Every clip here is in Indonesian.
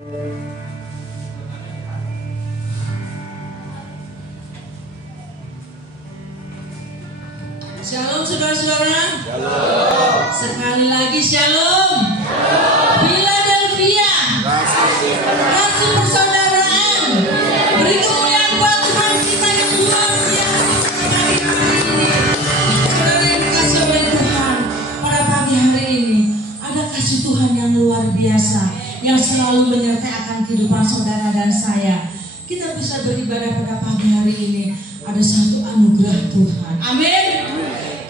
Shalom saudara-saudara. Shalom. Sekali lagi shalom. Philadelphia. Kasih persaudaraan. Beri kemuliaan buat Tuhan kita yang luar biasa pada pagi hari ini. Saudara yang dikasih oleh Tuhan pada pagi hari ini, ada kasih Tuhan yang luar biasa yang selalu menyertai akan kehidupan saudara dan saya. Kita bisa beribadah pada pagi hari ini. Ada satu anugerah Tuhan. Amin.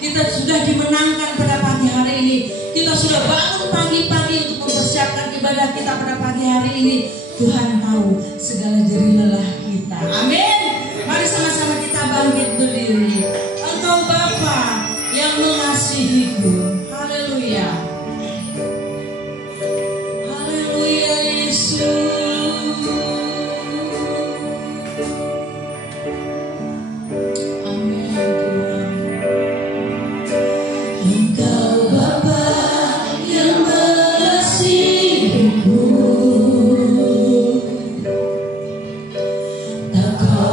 Kita sudah dimenangkan pada pagi hari ini. Kita sudah bangun pagi-pagi untuk mempersiapkan ibadah kita pada pagi hari ini. Tuhan tahu segala jerih lelah kita. Amin. Mari sama-sama kita bangkit berdiri. Engkau Bapa yang mengasihiku. Haleluya. Haleluya Yesus. Tak kau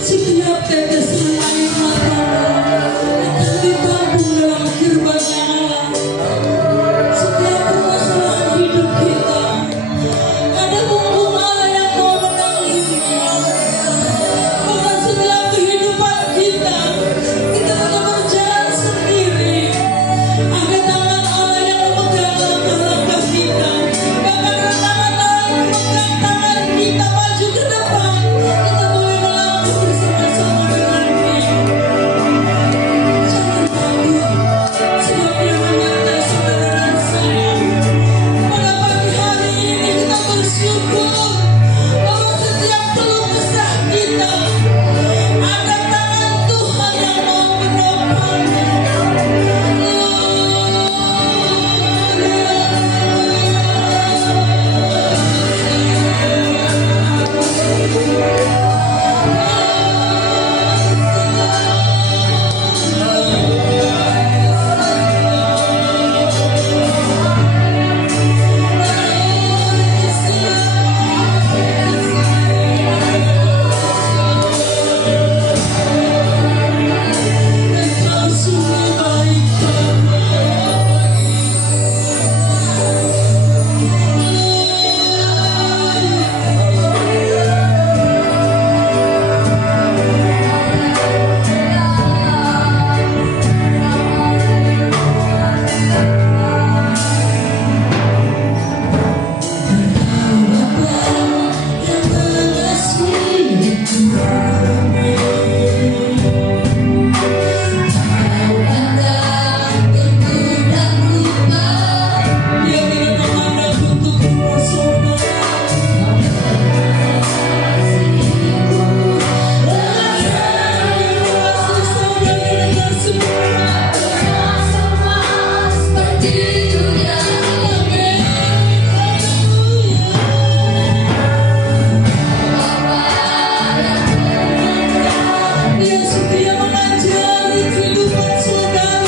Setiap tetesan air matamu akan ditampung dalam gerbangnya Allah. Setiap permasalahan hidup kita ada hukum Allah yang mau menanginya. Bukan setiap kehidupan kita tidak berjalan sendiri. Ada tangan Allah yang memegang langkah-langkah kita. Bahkan ada tangan Allah yang memegang tangan kita maju ke depan. Kita boleh melangkah bersama-sama dengan Dia. Jangan takut, sebab Dia menyertai saudara dan saya. Pada pagi hari ini kita bersyukur bahwa setiap keluh kesah kita ada tangan Tuhan yang mau menopangnya. Engkau sungguh baik yang mengasihi kami. Dia tidak memandang bentuk rumah saudara. Kasih saudara dengan semua. Dia setia mengajari kehidupan saudara.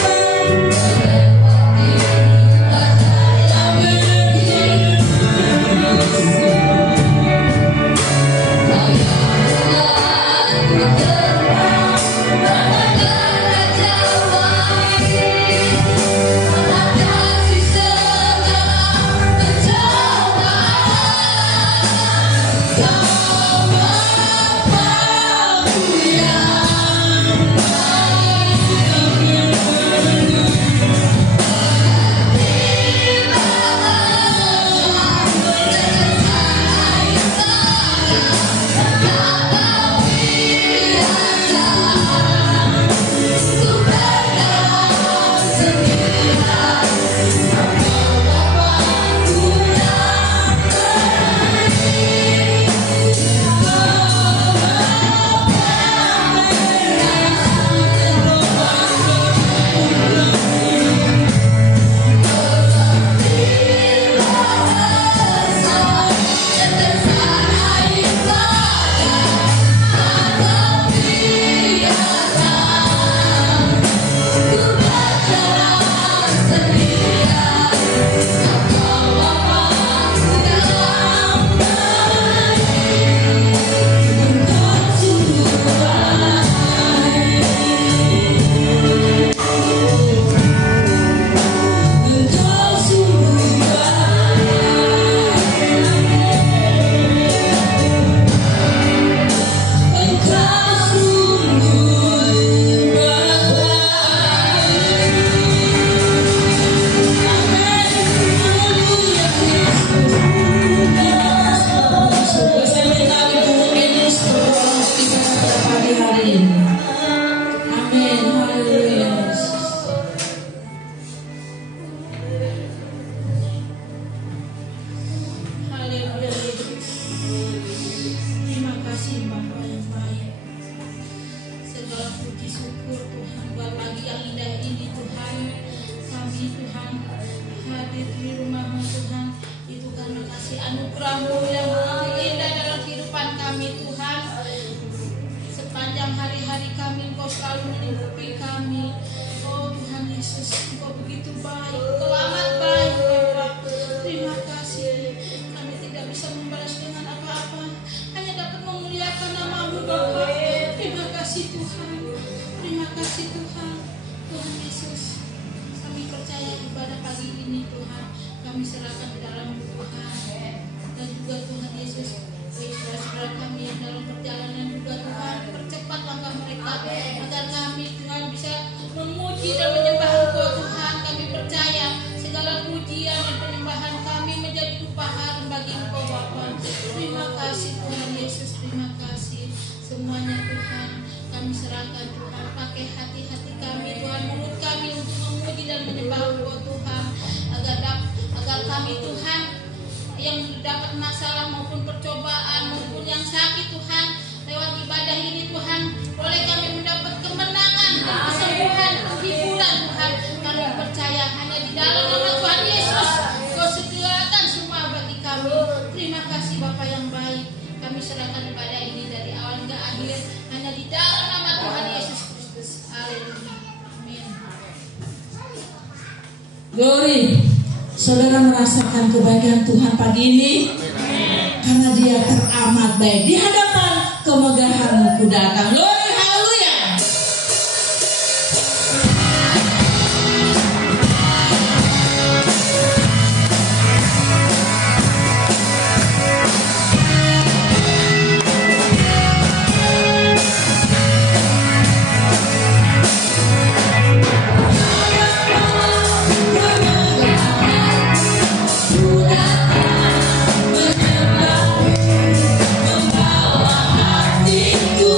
anugerah-Mu yang indah dalam kehidupan kami Tuhan. Sepanjang hari-hari kami Engkau selalu melingkupi kami. Oh Tuhan Yesus, Engkau begitu baik, Engkau amat baik Bapa. Terima kasih. Kami tidak bisa membalas dengan apa-apa, Yesus. Saudara-saudara kami yang dalam perjalanan juga Tuhan, percepat langkah mereka agar kami Tuhan bisa memuji dan menyembah Engkau Tuhan. Kami percaya segala pujian dan penyembahan kami menjadi upah harum bagi Engkau Bapa. Terima kasih Tuhan Yesus, terima kasih semuanya Tuhan. Kami serahkan Tuhan, pakai hati-hati kami Tuhan, mulut kami untuk memuji dan menyembah Engkau Tuhan, agar kami Tuhan yang dapat masalah maupun percobaan maupun yang sakit Tuhan, lewat ibadah ini Tuhan, boleh kami mendapat kemenangan, kesembuhan, penghiburan Tuhan. Kami percaya hanya di dalam nama Tuhan Yesus Kau sediakan semua bagi kami. Terima kasih Bapa yang baik. Kami serahkan ibadah ini dari awal hingga akhir hanya di dalam nama Tuhan Yesus Kristus. Haleluya. Amin. Glory. Saudara merasakan kebaikan Tuhan pagi ini? Karena Dia teramat baik. Di hadapan kemegahan-Mu ku datang. Glory, haleluya. Membawa hatiku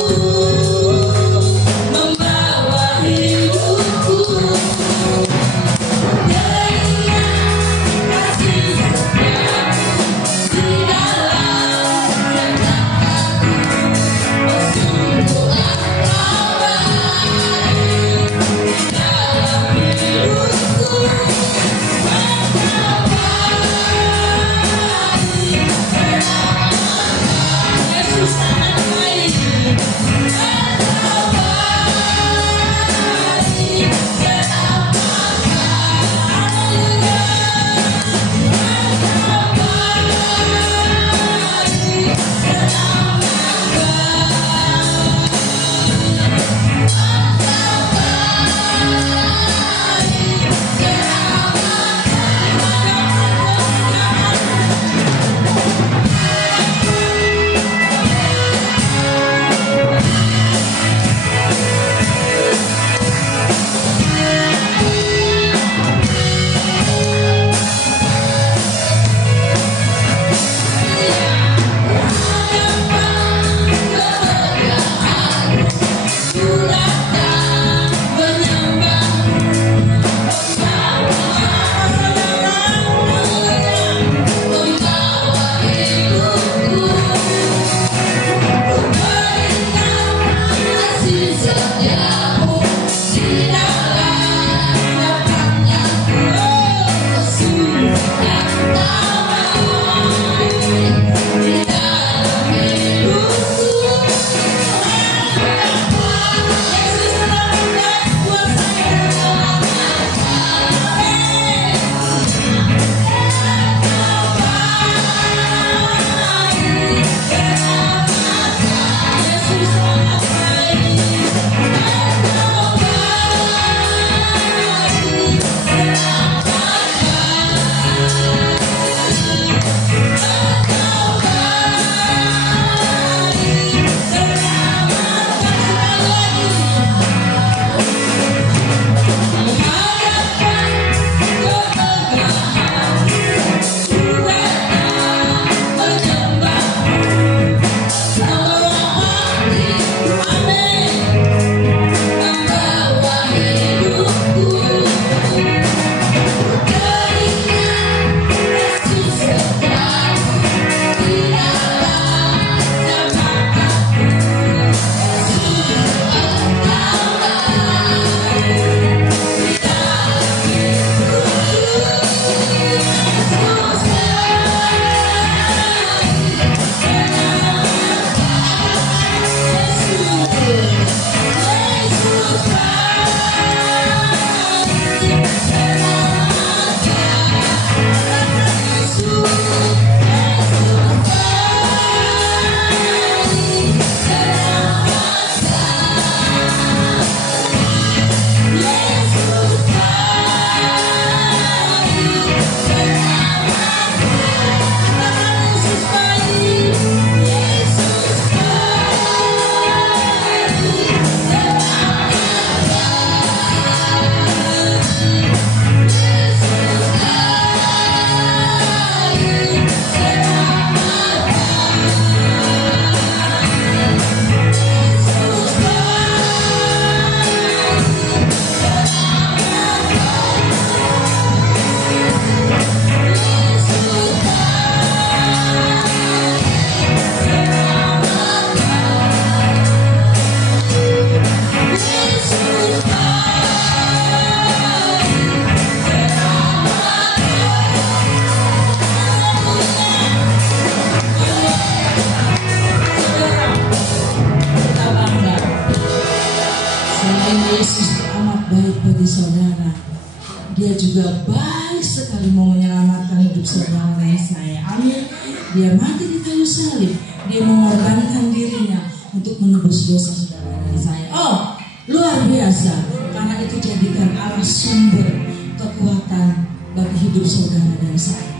Dia juga baik sekali mau menyelamatkan hidup saudara dan saya. Amin. Dia mati di kayu salib. Dia mengorbankan dirinya untuk menebus dosa saudara dan saya. Oh, luar biasa. Karena itu jadikan Allah sumber kekuatan bagi hidup saudara dan saya.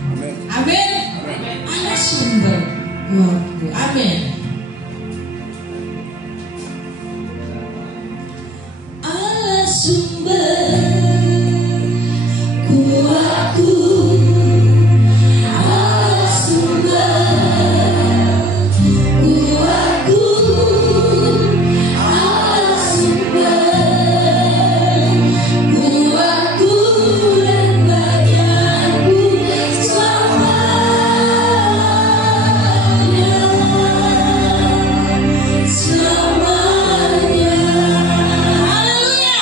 Amin. Allah sumber kuatku. Amin. Allah sumber kuatku. Allah sumber kuatku. Allah sumber kuatku dan bagianku selamanya. Selamanya. Haleluya.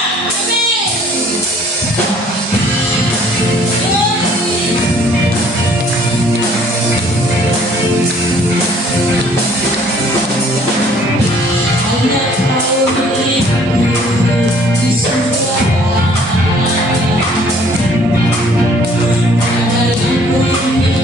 Hanya kau milikku di surga. Ada yang ku ingin.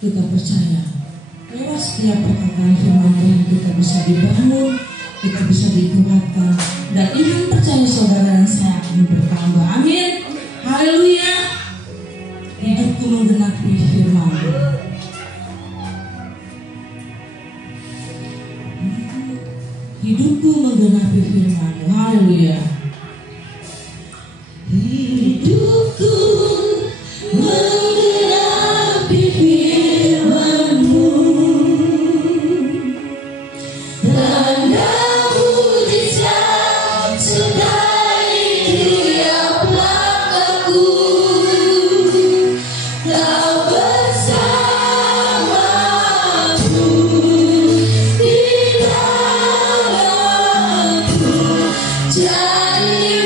kita percaya lewat setiap perkataan firman Tuhan kita bisa dibangun, kita bisa dikuatkan, dan iman percaya saudara dan saya akan bertambah. Amin. Haleluya. Hidupku menggenapi firman. Hidupku menggenapi firman. Haleluya. Hidupku menggenapi firman-Mu. Hallelujah.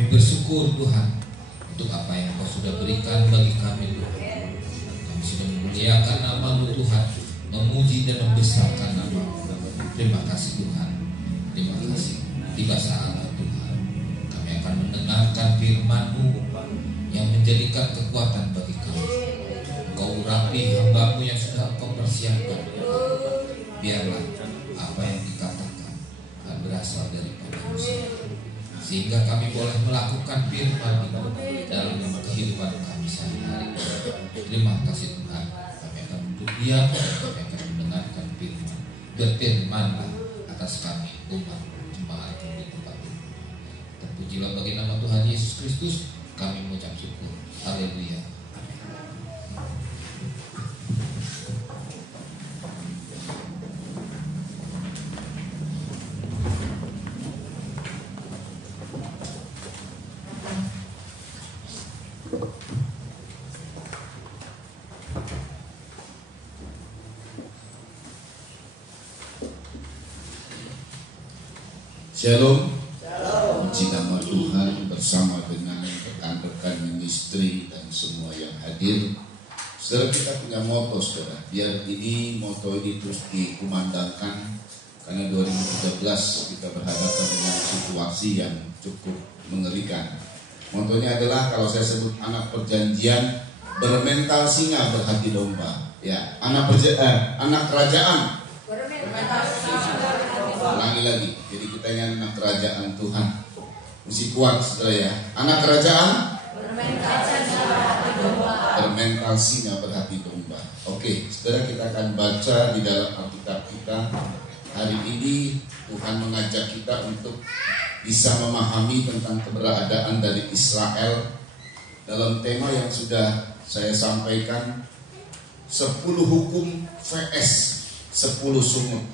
Kami bersyukur Tuhan untuk apa yang Kau sudah berikan bagi kami Tuhan. Kami sudah memuliakan nama-Mu Tuhan, memuji dan membesarkan nama-Mu. Terima kasih Tuhan. Terima kasih. Tiba saatnya Tuhan, kami akan mendengarkan firman-Mu yang menjadikan kekuatan bagi kami. Engkau urapi hamba-Mu yang sudah Engkau persiapkan. Biarlah apa yang dikatakan berasal daripada-Mu, sehingga kami boleh melakukan firman-Mu dalam kehidupan kami sehari-hari. Terima kasih Tuhan. Kami akan duduk diam, kami akan mendengarkan firman. Berfirmanlah atas kami umat jemaat di tempat ini. Terpujilah bagi nama Tuhan Yesus Kristus. Kami mengucap syukur. Haleluya. Shalom. Puji nama Tuhan bersama dengan rekan-rekan ministry dan semua yang hadir. Saudara, kita punya moto saudara. Biar moto ini terus dikumandangkan, karena 2013 kita berhadapan dengan situasi yang cukup mengerikan. Motonya adalah, kalau saya sebut anak perjanjian, bermental singa berhati domba. Ya, anak kerajaan. Ulangi lagi. Jadi kita ini anak kerajaan Tuhan. Mesti kuat saudara ya. Anak kerajaan bermental singa berhati domba. Oke, saudara, kita akan baca di dalam Alkitab kita. Hari ini Tuhan mengajak kita untuk bisa memahami tentang keberadaan dari Israel dalam tema yang sudah saya sampaikan, 10 hukum vs 10 sungut.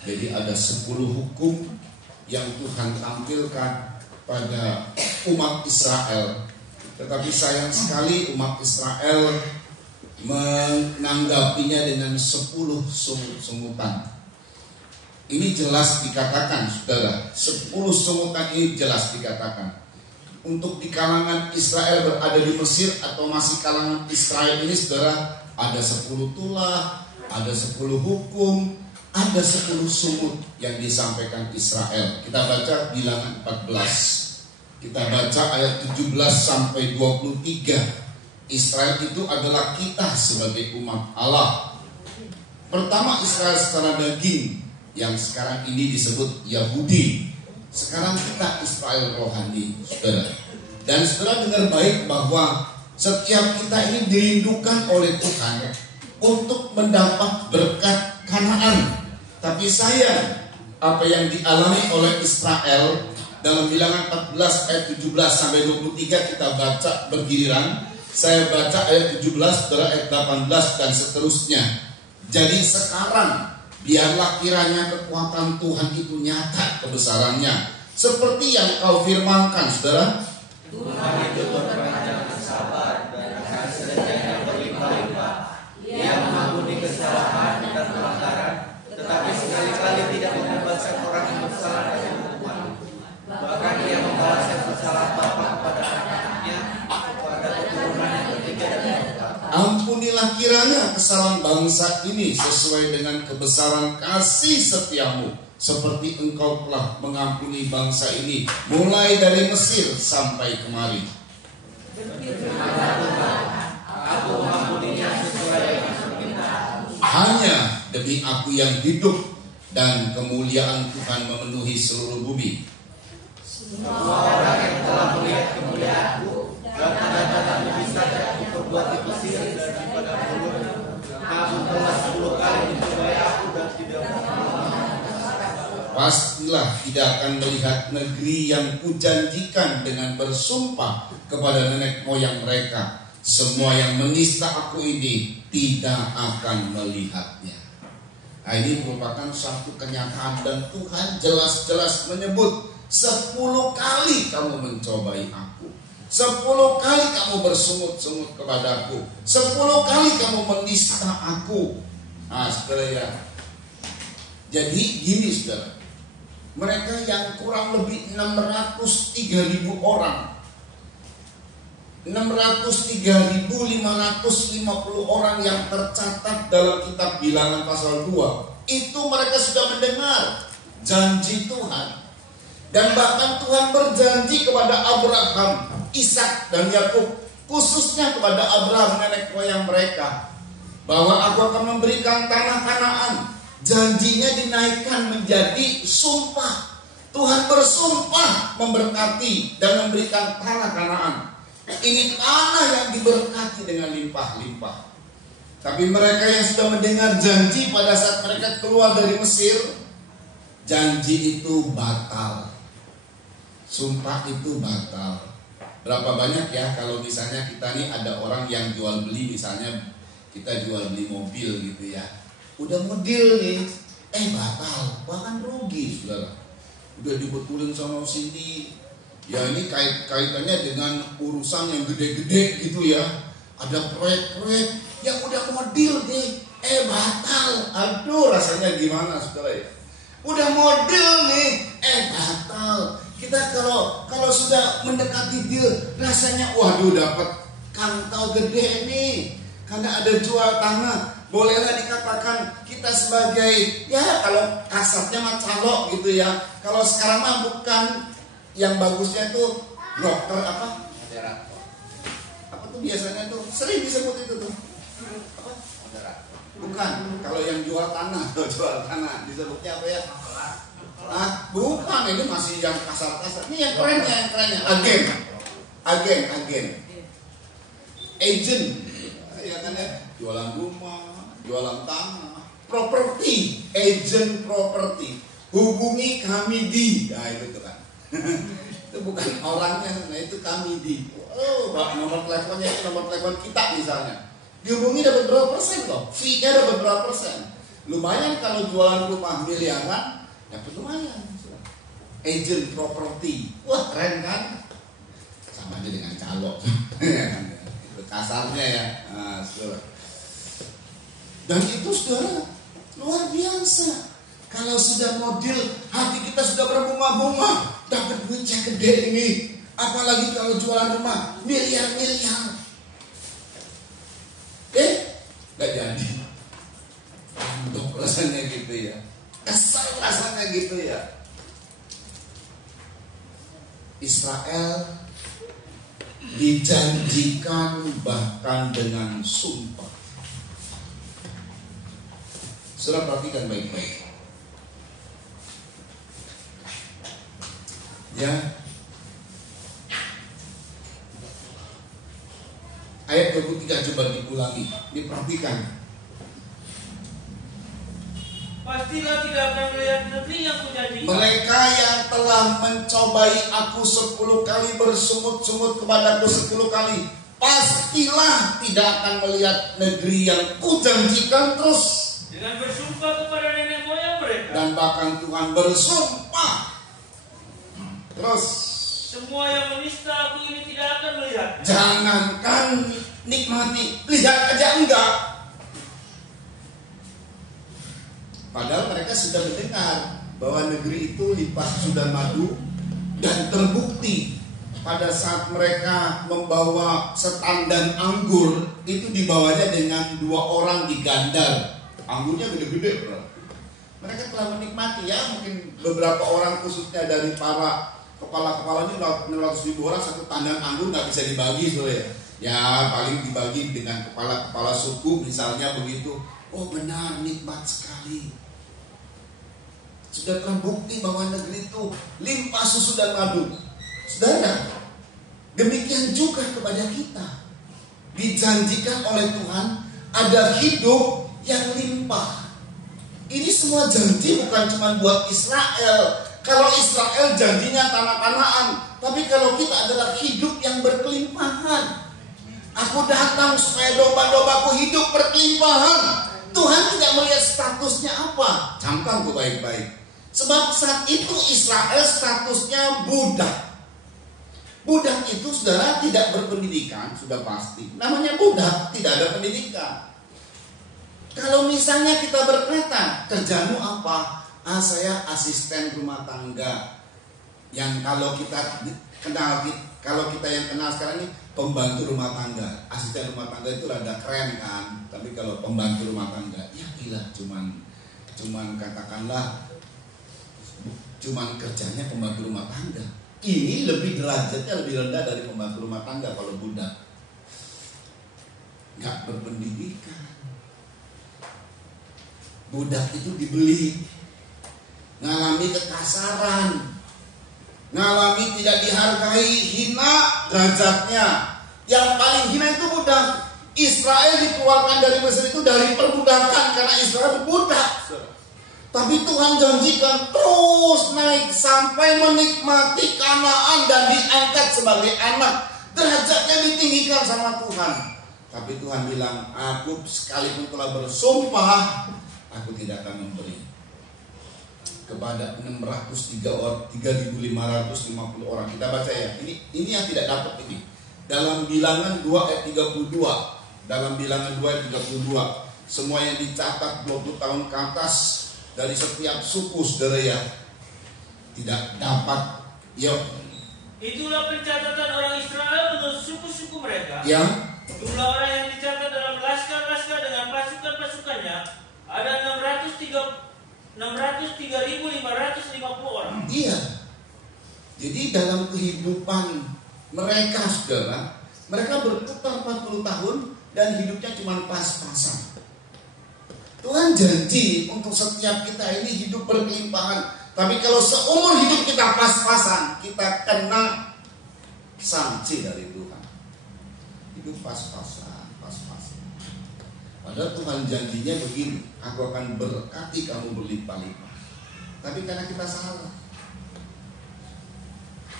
Jadi ada 10 hukum yang Tuhan tampilkan pada umat Israel. Tetapi sayang sekali umat Israel menanggapinya dengan 10 sungut-sungutan. Ini jelas dikatakan saudara, 10 sungutan ini jelas dikatakan. Untuk di kalangan Israel berada di Mesir atau masih kalangan Israel ini saudara, ada 10 tulah, ada 10 hukum, ada 10 sungut yang disampaikan Israel. Kita baca Bilangan 14. Kita baca ayat 17 sampai 23. Israel itu adalah kita sebagai umat Allah. Pertama, Israel secara daging, yang sekarang ini disebut Yahudi. Sekarang kita Israel rohani, saudara. Dan saudara dengar baik bahwa setiap kita ini dirindukan oleh Tuhan untuk mendapat berkat Kanaan. Tapi sayang, apa yang dialami oleh Israel dalam Bilangan 14 ayat 17 sampai 23 kita baca bergiliran. Saya baca ayat 17, saudara, ayat 18 dan seterusnya. Jadi sekarang biarlah kiranya kekuatan Tuhan itu nyata kebesarannya, seperti yang kau firmankan, saudara. Tuhan itu berpanjang sabar dan kasih yang berlimpah-limpah. Ia mengampuni kesalahan dan pelanggaran, tetapi sekali-kali tidak membebaskan orang yang bersalah dari hukuman. Bahkan ia membalaskan kesalahan bapa kepada anaknya, kepada keturunan yang ketiga dan keempat. Ampunilah kiranya kesalahan bangsa ini sesuai dengan kebesaran kasih setiamu, seperti engkau telah mengampuni bangsa ini mulai dari Mesir sampai kemari. Aku mengampuninya sesuai dengan permintaan. Hanya demi aku yang hidup dan kemuliaan Tuhan memenuhi seluruh bumi. Semua orang yang telah melihat kemuliaanku dan tanda-tanda mujizat yang aku perbuat di Mesir dan di padang gurun, kamu telah 10 kali mencobai aku dan tidak Pastilah tidak akan melihat negeri yang kujanjikan dengan bersumpah kepada nenek moyang mereka. Semua yang menista aku ini tidak akan melihatnya. Nah, ini merupakan satu kenyataan dan Tuhan jelas-jelas menyebut 10 kali kamu mencobai aku, 10 kali kamu bersungut-sungut kepadaku, 10 kali kamu menista aku. Nah, saudara ya, jadi gini saudara, Mereka yang kurang lebih 603.000 orang, 603.550 orang yang tercatat dalam kitab Bilangan pasal 2. Itu mereka sudah mendengar janji Tuhan. Dan bahkan Tuhan berjanji kepada Abraham, Ishak dan Yakub, khususnya kepada Abraham nenek moyang mereka, bahwa aku akan memberikan tanah Kanaan. Janjinya dinaikkan menjadi sumpah. Tuhan bersumpah memberkati dan memberikan tanah Kanaan. Ini tanah yang diberkati dengan limpah-limpah. Tapi mereka yang sudah mendengar janji pada saat mereka keluar dari Mesir, janji itu batal. Sumpah itu batal. Berapa banyak ya kalau misalnya kita nih ada orang yang jual beli, misalnya kita jual beli mobil gitu ya. Udah model nih, batal, bahkan rugi saudara. Udah dibetulin sama Cindy. Ya ini kaitannya dengan urusan yang gede-gede gitu ya. Ada proyek-proyek yang udah model nih, batal. Aduh rasanya gimana saudara ya. Udah model nih, batal. Kita kalau sudah mendekati deal, rasanya waduh dapat kantau gede nih. Karena ada jual tanah. Bolehlah dikatakan kita sebagai, ya kalau kasarnya mah calok gitu ya. Kalau sekarang mah bukan, yang bagusnya tuh broker apa? Apa tuh biasanya tuh sering disebut itu tuh apa? Bukan, kalau yang jual tanah disebutnya apa ya? Bukan, ini masih yang kasar-kasar. Ini yang kerennya, agen, agent, ya kan ya, jualan rumah, jualan tanah, properti, agent properti. Hubungi kami di, nah itu tuh kan. Itu bukan orangnya, nah itu kami di. Oh, nomor teleponnya itu nomor telepon kita misalnya. Dihubungi dapat berapa persen loh? Fee-nya dapat berapa persen? Lumayan kalau jualan rumah miliaran, dapat lumayan. Agent properti, wah keren kan? Sama aja dengan calo. Itu kasarnya ya. Nah, saudara. Dan itu saudara luar biasa. Kalau sudah model, hati kita sudah berbunga-bunga, dapat duitnya gede ini. Apalagi kalau jualan rumah miliar-miliar. Gak jadi. Untuk rasanya gitu ya. Kesal rasanya gitu ya. Israel dijanjikan bahkan dengan sumpah. Saudara perhatikan baik-baik. Ya. Ayat 23 coba diulangi, diperhatikan. Pastilah tidak akan melihat negeri yang kujanjikan. Mereka yang telah mencobai aku 10 kali, bersungut-sungut kepadaku 10 kali, pastilah tidak akan melihat negeri yang kujanjikan. Terus dengan bersumpah kepada nenek moyang mereka. Dan bahkan Tuhan bersumpah. Terus semua yang menista aku ini tidak akan melihat. Jangankan nikmati, lihat aja enggak. Padahal mereka sudah mendengar bahwa negeri itu limpah sudah madu. Dan terbukti pada saat mereka membawa setandan anggur, itu dibawanya dengan 2 orang digandar. Anggurnya gede-gede bro. Mereka telah menikmati ya, mungkin beberapa orang khususnya dari para kepala-kepala ini 600.000 orang satu tandan anggur nggak bisa dibagi soalnya. Ya paling dibagi dengan kepala-kepala suku misalnya begitu. Oh benar, nikmat sekali. Sudah terbukti bahwa negeri itu limpah susu dan madu. Saudara, demikian juga kepada kita. Dijanjikan oleh Tuhan ada hidup yang limpah. Ini semua janji bukan cuma buat Israel. Kalau Israel janjinya tanah Kanaan, tapi kalau kita adalah hidup yang berkelimpahan. Aku datang supaya domba-dombaku hidup berkelimpahan. Tuhan tidak melihat statusnya apa. Camkan gue baik-baik. Sebab saat itu Israel statusnya budak. Budak itu saudara tidak berpendidikan, sudah pasti. Namanya budak, tidak ada pendidikan. Kalau misalnya kita berkata, kerjamu apa? Saya asisten rumah tangga. Yang kalau kita kenal, kalau kita yang kenal sekarang ini pembantu rumah tangga. Asisten rumah tangga itu rada keren kan. Tapi kalau pembantu rumah tangga, ya gila, cuman katakanlah cuman kerjanya pembantu rumah tangga. Ini lebih derajatnya lebih rendah dari pembantu rumah tangga kalau budak. Gak berpendidikan. Budak itu dibeli, ngalami kekasaran, ngalami tidak dihargai, hina derajatnya. Yang paling hina itu budak. Israel dikeluarkan dari Mesir itu dari perbudakan karena Israel budak. Tapi Tuhan janjikan terus naik sampai menikmati Kanaan dan diangkat sebagai anak. Derajatnya ditinggikan sama Tuhan. Tapi Tuhan bilang, aku sekalipun telah bersumpah, aku tidak akan memberi kepada 3.550 orang. Kita baca ya. Ini yang tidak dapat ini. Dalam Bilangan 2 ayat 32. Dalam Bilangan 2 ayat 32. Semua yang dicatat 20 tahun ke atas dari setiap suku, saudara ya, tidak dapat. Yuk. Itulah pencatatan orang Israel menurut suku-suku mereka. Ya. Jumlah orang yang dicatat dalam laskar-laskar dengan pasukan-pasukannya ada 603.550 orang. Iya. Jadi dalam kehidupan mereka, saudara, mereka berputar 40 tahun dan hidupnya cuma pas-pasan. Tuhan janji untuk setiap kita ini hidup berkelimpahan. Tapi kalau seumur hidup kita pas-pasan, kita kena sanksi dari Tuhan. Hidup pas-pasan. Padahal Tuhan janjinya begini, aku akan berkati kamu berlimpah-limpah. Tapi karena kita salah,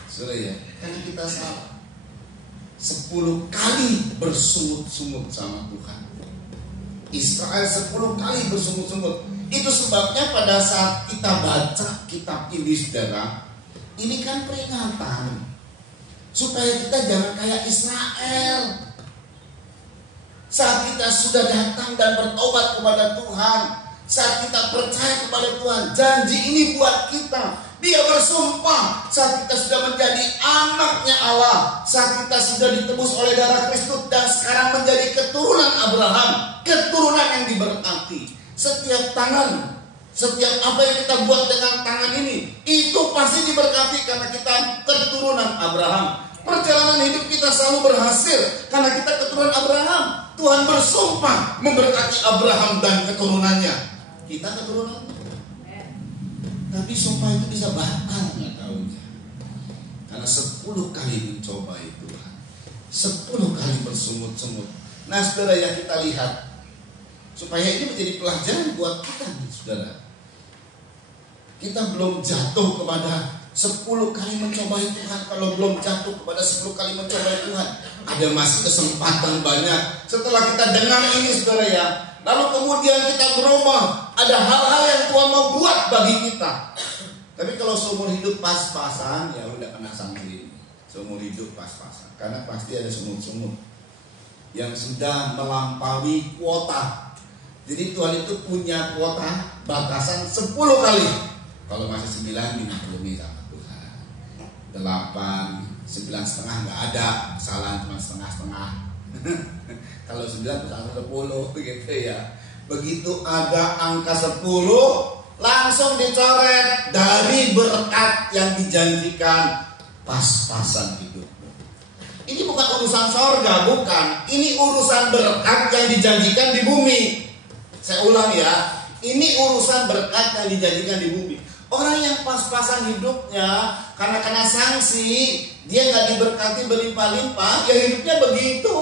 saudara ya, karena kita salah, 10 kali bersungut-sungut sama Tuhan. Israel 10 kali bersungut-sungut. Itu sebabnya pada saat kita baca kitab ini, saudara, ini kan peringatan supaya kita jangan kayak Israel. Saat kita sudah datang dan bertobat kepada Tuhan, saat kita percaya kepada Tuhan, janji ini buat kita. Dia bersumpah saat kita sudah menjadi anaknya Allah, saat kita sudah ditebus oleh darah Kristus dan sekarang menjadi keturunan Abraham, keturunan yang diberkati. Setiap tangan, setiap apa yang kita buat dengan tangan ini, itu pasti diberkati karena kita keturunan Abraham. Perjalanan hidup kita selalu berhasil karena kita keturunan Abraham. Tuhan bersumpah memberkati Abraham dan keturunannya. Kita keturunan. Tapi sumpah itu bisa batal, nggak tahu. Karena 10 kali mencobai Tuhan, 10 kali bersungut-sungut. Nah, saudara, yang kita lihat supaya ini menjadi pelajaran buat kita nih, saudara. Kita belum jatuh kepada 10 kali mencobai Tuhan. Kalau belum jatuh kepada 10 kali mencobai Tuhan, ada masih kesempatan banyak. Setelah kita dengar ini, saudara ya, lalu kemudian kita berubah. Ada hal-hal yang Tuhan mau buat bagi kita. Tapi kalau seumur hidup pas-pasan, ya udah kena sanksi. Seumur hidup pas-pasan, karena pasti ada sungut-sungut yang sudah melampaui kuota. Jadi Tuhan itu punya kuota batasan 10 kali. Kalau masih 9 dimaklumi sama Tuhan. 8, 9,5 nggak ada, kesalahan cuma setengah-setengah. Kalau 9 kesalahan 10 gitu ya. Begitu ada angka 10, langsung dicoret dari berkat yang dijanjikan, pas-pasan hidup. Ini bukan urusan sorga, bukan. Ini urusan berkat yang dijanjikan di bumi. Saya ulang ya, ini urusan berkat yang dijanjikan di bumi. Orang yang pas-pasan hidupnya karena kena sanksi, dia nggak diberkati berlimpah-limpah, ya hidupnya begitu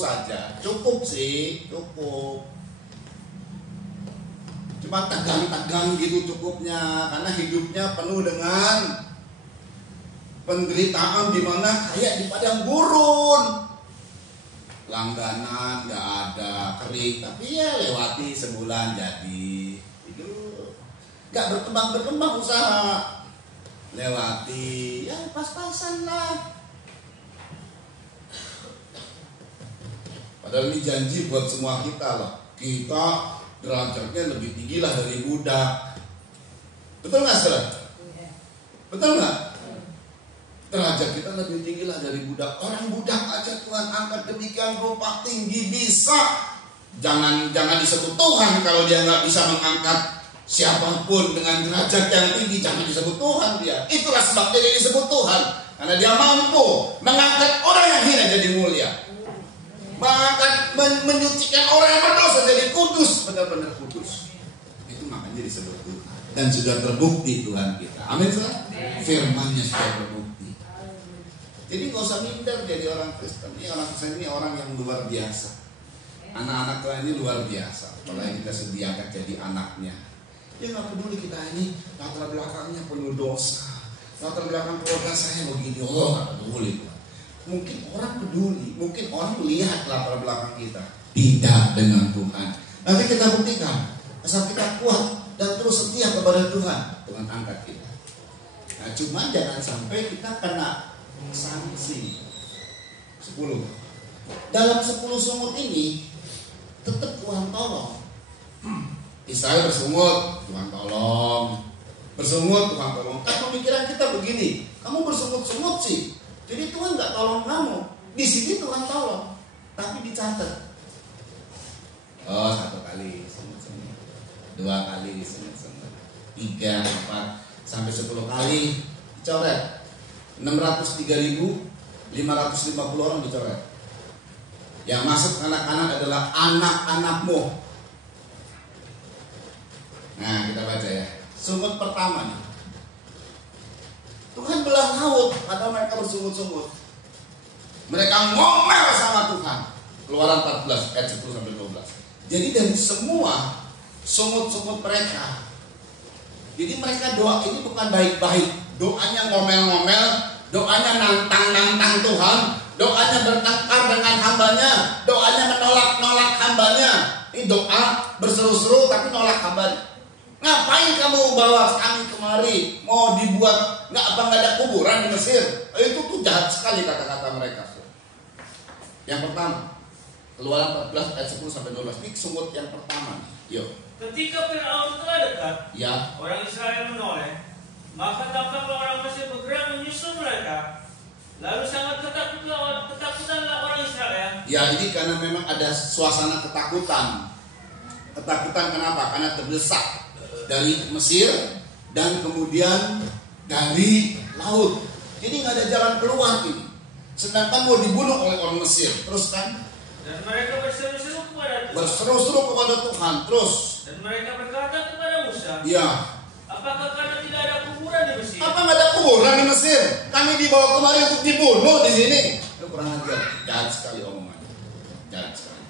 saja. Cukup sih, cukup. Cuma tegang-tegang gitu cukupnya, karena hidupnya penuh dengan penderitaan di mana kayak di padang gurun. Langganan nggak ada, kering, tapi ya lewati sebulan jadi. Itu nggak berkembang usaha, lewati ya pas-pasan lah. Padahal ini janji buat semua kita loh. Kita derajatnya lebih tinggi lah dari budak. Betul nggak saudara? Betul nggak? Derajat kita lebih tinggi lah dari budak. Orang budak aja Tuhan angkat demikian rupa tinggi bisa. Jangan disebut Tuhan kalau dia nggak bisa mengangkat siapapun dengan derajat yang tinggi. Jangan disebut Tuhan dia. Itulah sebabnya dia disebut Tuhan, karena dia mampu mengangkat orang yang hina jadi mulia, mengangkat menyucikan orang yang berdosa jadi kudus, benar-benar kudus. Itu makanya disebut Tuhan. Dan sudah terbukti Tuhan kita. Amin saudara. Firman-Nya sudah terbukti. Jadi nggak usah minder jadi orang Kristen. Ini orang Kristen ini orang yang luar biasa. Anak-anak lain ini luar biasa. Apalagi kita sediakan jadi anaknya. Dia nggak peduli kita ini latar belakangnya penuh dosa, latar belakang keluarga saya begini. Oh, nggak peduli. Mungkin orang peduli, mungkin orang melihat latar belakang kita. Tidak dengan Tuhan. Nanti kita buktikan. Asal kita kuat dan terus setia kepada Tuhan, Tuhan angkat kita. Nah, cuma jangan sampai kita kena sanksi. 10. Dalam 10 sungut ini tetap Tuhan tolong. Israel bersungut, Tuhan tolong. Bersungut, Tuhan tolong. Kan pemikiran kita begini, kamu bersungut-sungut sih, jadi Tuhan nggak tolong kamu. Di sini Tuhan tolong, tapi dicatat. Oh, 1 kali sungut-sungut, 2 kali sungut-sungut, 3, 4, sampai 10 kali dicoret. 603.550 orang dicoret. Yang masuk anak-anak adalah anak-anakmu. Nah, kita baca ya. Sungut pertama nih. Tuhan belah laut, padahal mereka bersungut-sungut. Mereka ngomel sama Tuhan. Keluaran 14 ayat 10 sampai 12. Jadi dari semua sungut-sungut mereka, jadi mereka doa ini bukan baik-baik. Doanya ngomel-ngomel, doanya nantang-nantang Tuhan, doanya bertengkar dengan hambanya, doanya menolak-nolak hambanya. Ini doa berseru-seru tapi nolak hambanya. Ngapain kamu bawa kami kemari? Mau dibuat nggak ada kuburan di Mesir? Itu tuh jahat sekali kata-kata mereka. Yang pertama, Keluaran 14 ayat 10 sampai 12. Ini sungut yang pertama. Yuk. Ketika Firaun telah dekat, Ya. orang Israel menoleh, maka tampaklah orang Mesir bergerak menyusul mereka. Lalu sangat ketakutanlah orang Israel. Ya, ini karena memang ada suasana ketakutan. Ketakutan kenapa? Karena terdesak dari Mesir dan kemudian dari laut. Jadi nggak ada jalan keluar ini. Sedangkan mau dibunuh oleh orang Mesir. Terus kan? Dan mereka berseru-seru kepada Tuhan. Berseru-seru kepada Tuhan. Terus? Dan mereka berkata kepada Musa, Ya. apakah karena tidak ada kuburan di Mesir? Apa nggak ada kuburan di Mesir? Kami dibawa kemari untuk dibunuh di sini. Itu kurang ajar. Jahat sekali omongannya. Jahat sekali.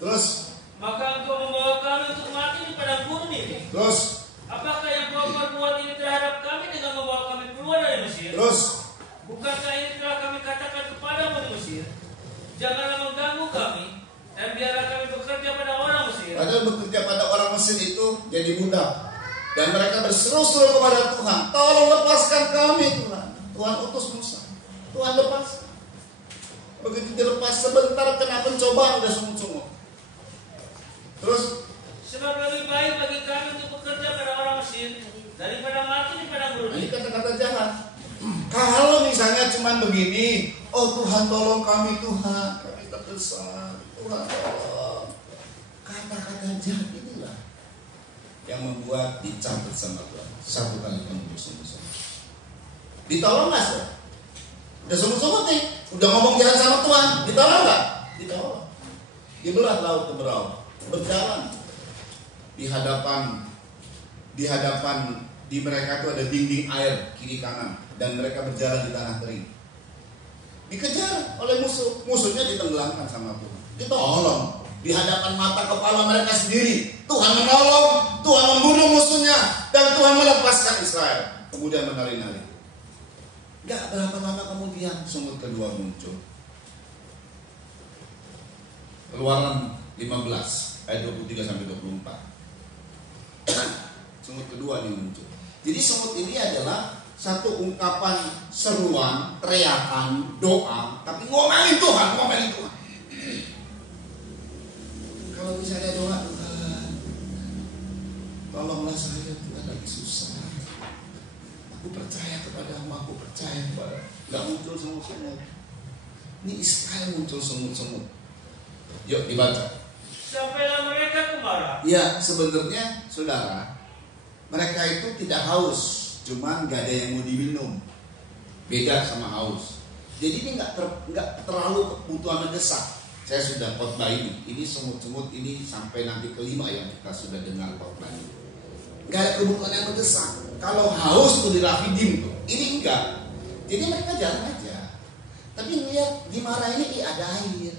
Terus? Maka engkau membawa kami untuk mati di padang gurun ini. Terus? Apakah yang kau perbuat ini terhadap kami dengan membawa kami keluar dari Mesir? Terus? Bukankah ini telah kami katakan kepadamu di Mesir? Janganlah mengganggu kami, dan biarlah kami bekerja pada orang Mesir. Padahal bekerja pada orang Mesir itu jadi budak. Dan mereka berseru-seru kepada Tuhan, tolong lepaskan kami Tuhan. Tuhan utus Musa, Tuhan lepaskan. Begitu dilepas sebentar kena pencobaan udah sungut-sungut. Terus? Sebab lebih baik bagi kami untuk bekerja pada orang Mesir daripada mati di padang gurun. Ini kata-kata jahat. Kalau misalnya cuma begini, oh Tuhan tolong kami Tuhan, kami terdesak, Tuhan tolong. Kata-kata jahat inilah yang membuat dicampur sama Tuhan. 1 kali penuh bersungguh-sungguh. Ditolong nggak sih? Udah sungguh-sungguh nih, udah ngomong jahat sama Tuhan, ditolong nggak? Ditolong. Dibelah laut ke Berau, berjalan di hadapan di mereka itu ada dinding air kiri kanan dan mereka berjalan di tanah kering. Dikejar oleh musuhnya ditenggelamkan sama Tuhan. Ditolong di hadapan mata kepala mereka sendiri. Tuhan menolong, Tuhan membunuh musuhnya dan Tuhan melepaskan Israel. Kemudian menari-nari. Gak berapa lama kemudian sungut kedua muncul. Keluaran 15 ayat 23 sampai 24. Sungut kedua ini muncul. Jadi sungut ini adalah satu ungkapan seruan, teriakan, doa, tapi ngomelin Tuhan. Kalau misalnya doa, Tuhan, Tolonglah saya, Tuhan, lagi susah. Aku percaya kepadamu, aku percaya kepada. Gak muncul semut-semut. Ini Israel muncul semut-semut. Yuk dibaca. Sampailah mereka ke Mara. Ya, sebenarnya saudara, mereka itu tidak haus, cuman gak ada yang mau diminum. Beda sama haus. Jadi ini nggak terlalu kebutuhan mendesak. Saya sudah khotbah ini semut-semut ini sampai nanti kelima yang kita sudah dengar khotbah ini. Nggak ada kebutuhan yang mendesak. Kalau haus tuh di Rafidim tuh, ini enggak. Jadi mereka jalan aja. Tapi lihat di Mara ini ada air.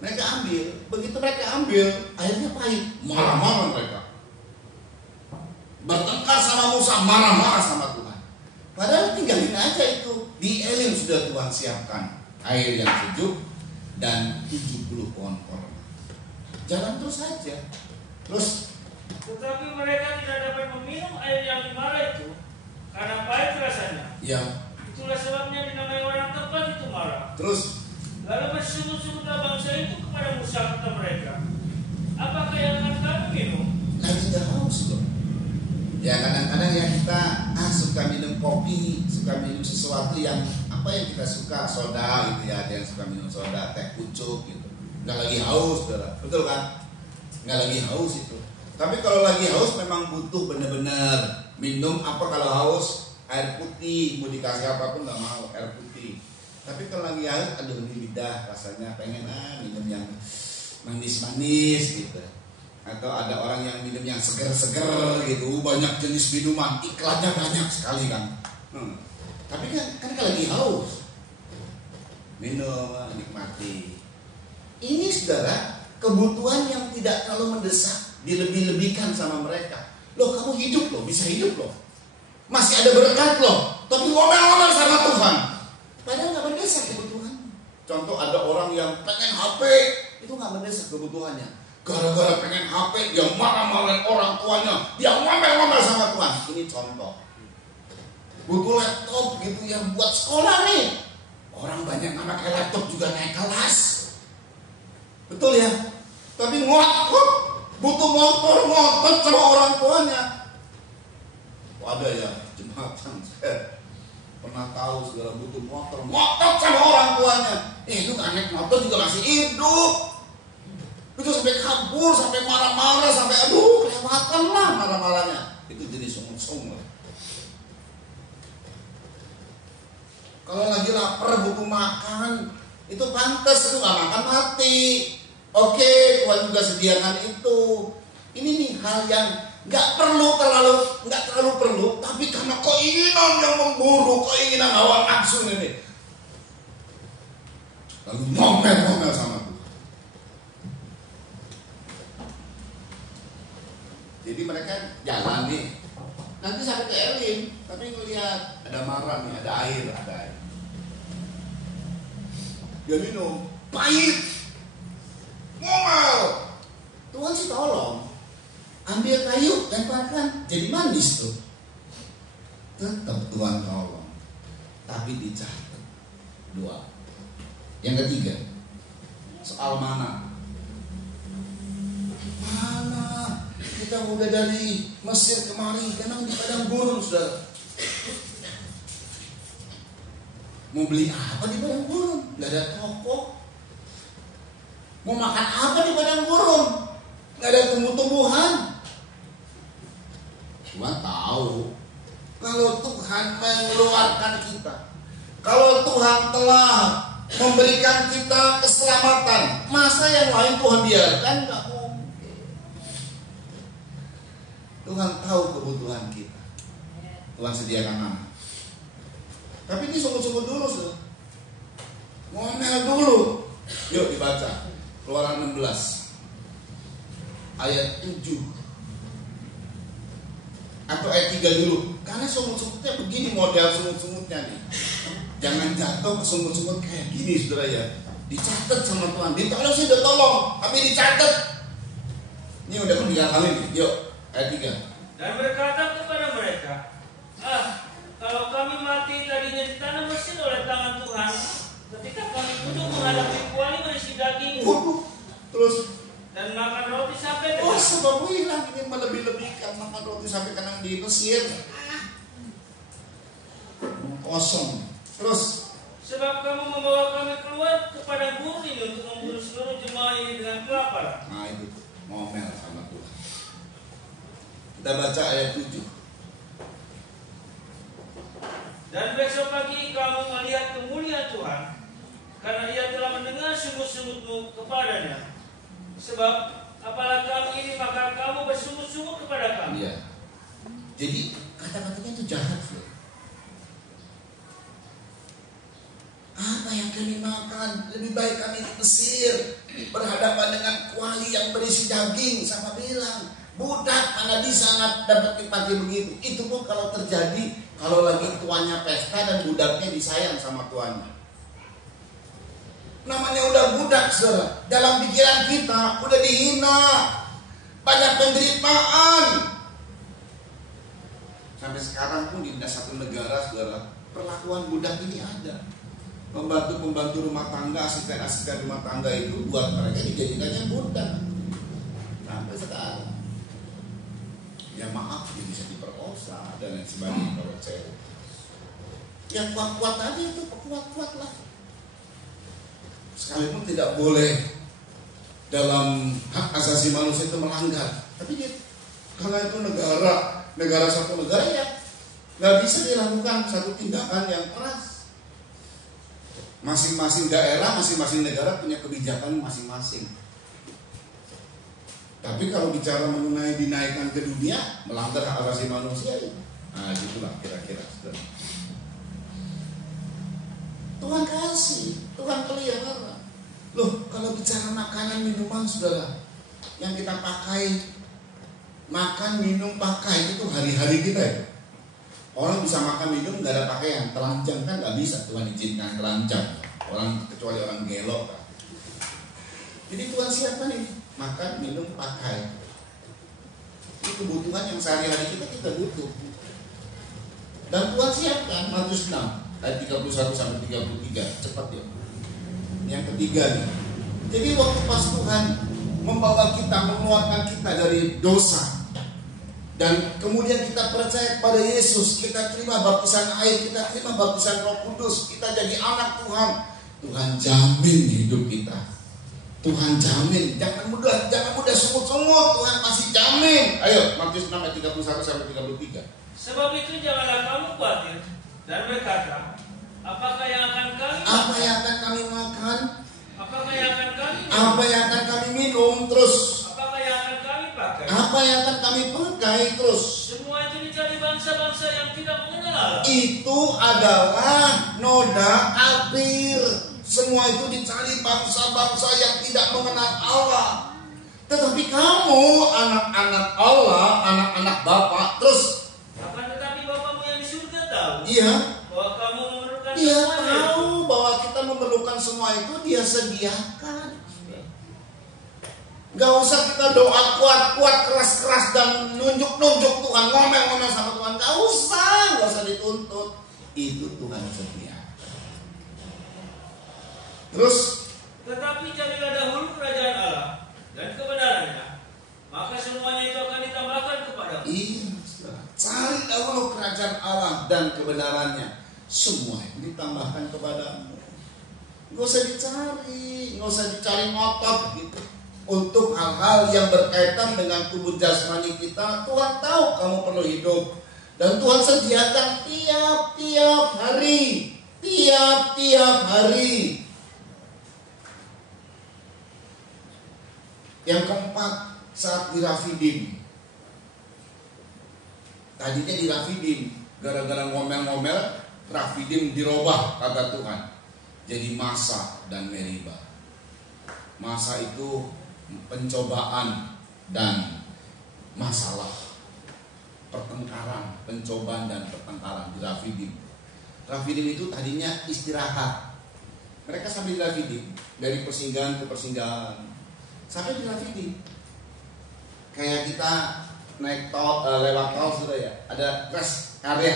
Mereka ambil. Begitu mereka ambil, airnya pahit. Marah-marah mereka. Bertengkar sama Musa, marah-marah sama Tuhan. Padahal tinggalin aja itu. Di Elim sudah Tuhan siapkan air yang sejuk dan 70 pohon korma. Jalan terus saja. Terus Tetapi mereka tidak dapat meminum air yang di Mara itu karena pahit rasanya. ya, Itulah sebabnya dinamai orang tempat itu Mara. terus Lalu bersungut-sungutlah bangsa itu kepada Musa, kata mereka, apakah yang akan kami minum? lagi nggak haus loh. Ya kadang-kadang ya kita suka minum kopi, suka minum sesuatu yang apa yang kita suka, soda gitu ya. Ada yang suka minum soda, teh pucuk gitu. Nggak lagi haus, saudara. Betul kan? Nggak lagi haus itu. Tapi kalau lagi haus memang butuh benar-benar minum apa kalau haus? Air putih, mau dikasih apapun nggak mau, air putih. Tapi kalau lagi haus, aduh ini lidah rasanya pengen minum yang manis-manis gitu. Atau ada orang yang minum yang seger-seger gitu, banyak jenis minuman, iklannya banyak sekali kan. Tapi kan kalau lagi haus, minum, nikmati. Ini saudara, kebutuhan yang tidak terlalu mendesak, dilebih-lebihkan sama mereka. Loh kamu hidup loh, bisa hidup loh, masih ada berkat loh, tapi ngomel-ngomel sama Tuhan. Padahal gak mendesak kebutuhan. Contoh ada orang yang pengen HP, itu gak mendesak kebutuhannya. Gara-gara pengen HP, dia marah-marahin orang tuanya, dia ngomel-ngomel sama Tuhan. Ini contoh. Butuh laptop gitu yang buat sekolah nih. Orang banyak yang pakai laptop juga naik kelas. Betul ya? Tapi ngotot, butuh motor, ngotot sama orang tuanya. Ada ya, jembatan saya pernah tahu segala butuh motor, ngotot sama orang tuanya. Itu kan naik motor juga masih hidup. Itu sampai kabur, sampai marah-marah, sampai aduh kelewatan lah marah-marahnya. Itu jenis sungut-sungut. Kalau lagi lapar butuh makan, itu pantas, itu nggak makan mati. Oke, Tuhan juga sediakan itu. Ini nih hal yang nggak terlalu perlu, tapi karena keinginan yang memburu, keinginan hawa nafsu ini, lalu ngomel-ngomel sama Tuhan. Jadi mereka jalan nih, nanti sampai ke Elim, tapi ngelihat ada Mara nih, ada air. Dia minum, pahit, ngomel. Tuhan sih tolong, ambil kayu, lemparkan, jadi manis tuh. Tetap Tuhan tolong, tapi dicatat 2. Yang ketiga, soal mana? Kita udah dari Mesir kemari, memang di padang gurun sudah. Mau beli apa di padang gurun? Gak ada toko. Mau makan apa di padang gurun? Gak ada tumbuh-tumbuhan. Tuhan tahu kalau Tuhan mengeluarkan kita, kalau Tuhan telah memberikan kita keselamatan, masa yang lain Tuhan biarkan? Gak mungkin. Tuhan tahu kebutuhan kita. Tuhan sediakan mana. Tapi ini sungguh-sungguh dulu, ngomel dulu. Yuk dibaca Keluaran 16 ayat 7 atau ayat 3 dulu. Karena sungut-sungutnya begini, model sungut-sungutnya nih. Jangan jatuh ke sungut-sungut kayak gini, saudara ya. Dicatat sama Tuhan. Ditolong sih udah tolong, tapi dicatat. Ini udah ketiga kali nih. Yuk ayat 3. Dan berkata kepada mereka, kalau kami mati tadinya di tanah Mesir oleh tangan Tuhan, ketika kami duduk menghadapi kuali berisi daging, Terus dan makan roti sampai oh dengan sebab hilang ini melebih-lebihkan Mesir. Kosong. Terus Sebab kamu membawa kami keluar kepada bumi ini untuk membunuh seluruh jemaah ini dengan kelaparan. nah itu ngomel sama Tuhan. Kita baca ayat 7. Dan besok pagi kamu melihat kemuliaan Tuhan, karena Ia telah mendengar sungut-sungutmu kepadanya. Sebab apalah kami ini, maka kamu bersungut-sungut kepada kami. Iya. Jadi kata-katanya itu jahat loh. Apa yang kami makan? Lebih baik kami di Mesir, berhadapan dengan kuali yang berisi daging. Sama bilang, budak mana bisa dapat nikmati begitu. Itu pun kalau terjadi, kalau lagi tuannya pesta dan budaknya disayang sama tuannya. Namanya udah budak, saudara. Dalam pikiran kita udah dihina, banyak penderitaan. Sampai sekarang pun di satu negara, saudara, perlakuan budak ini ada. Pembantu-pembantu rumah tangga, asisten-asisten rumah tangga itu buat mereka dijadikannya budak. Sampai sekarang. Ya maaf, dia bisa diperkosa dan lain sebagainya kalau cewek. Ya kuat-kuat aja itu, kuat-kuat lah. Sekalipun tidak boleh dalam hak asasi manusia itu melanggar. Tapi dia, karena itu negara satu negara ya nggak bisa dilakukan satu tindakan yang keras. Masing-masing daerah, masing-masing negara punya kebijakan masing-masing. Tapi kalau bicara mengenai dinaikkan ke dunia, melanggar hak asasi manusia ya. Nah, itulah kira-kira. Tuhan kasih, Tuhan pelihara. Loh, kalau bicara makanan minuman, saudara, yang kita pakai, makan, minum, pakai itu hari-hari kita ya. Orang bisa makan minum nggak ada pakaian, telanjang kan nggak bisa, Tuhan izinkan telanjang. Orang kecuali orang gelok kan. Jadi Tuhan siapa nih? Makan, minum, pakai. Ini kebutuhan yang sehari-hari kita butuh. Dan Tuhan siapkan. Matius 6 ayat 31 sampai 33. Cepat ya. Yang ketiga nih. Jadi waktu pas Tuhan membawa kita, mengeluarkan kita dari dosa, dan kemudian kita percaya kepada Yesus, kita terima baptisan air, kita terima baptisan Roh Kudus, kita jadi anak Tuhan. Tuhan jamin hidup kita. Tuhan jamin. Jangan mudah sungut-sungut. Tuhan masih jamin. Ayo, Matius 6 ayat 31 sampai 33. Sebab itu janganlah kamu khawatir dan berkata, apakah yang akan kami makan? Apa yang akan kami makan? Apakah yang akan kami minum? Apa yang akan kami minum? Terus Apakah yang akan kami pakai? apa yang akan kami pakai? Terus Semua itu dicari bangsa-bangsa yang tidak mengenal Allah. itu adalah noda apir. Semua itu dicari bangsa-bangsa yang tidak mengenal Allah. Tetapi kamu anak-anak Allah, anak-anak Bapa, terus Akan tetapi Bapamu yang di surga tahu iya, bahwa kamu memerlukan dia semuanya itu. tahu bahwa kita memerlukan semua itu, dia sediakan. Gak usah kita doa kuat-kuat, keras-keras dan nunjuk-nunjuk Tuhan, ngomel-ngomel sama Tuhan. Gak usah dituntut. Itu Tuhan sediakan. Terus Tetapi carilah dahulu kerajaan Allah dan kebenarannya, maka semuanya itu akan ditambahkan kepadamu. iya, cari dahulu kerajaan Allah dan kebenarannya, semua itu ditambahkan kepadamu. Gak usah dicari ngotot gitu. Untuk hal-hal yang berkaitan dengan tubuh jasmani kita, Tuhan tahu kamu perlu hidup, dan Tuhan sediakan tiap-tiap hari. Yang keempat, saat di Rafidim. Tadinya di Rafidim, gara-gara ngomel-ngomel, Rafidim dirubah kata Tuhan jadi Masa dan Meriba. Masa itu pencobaan dan masalah, pertengkaran, pencobaan dan pertengkaran di Rafidim. Rafidim itu tadinya istirahat. Mereka sambil di Rafidim, dari persinggahan ke persinggahan, sampai di Rafidim. Kayak kita naik tol, lewat tol sudah ya, ada rest area.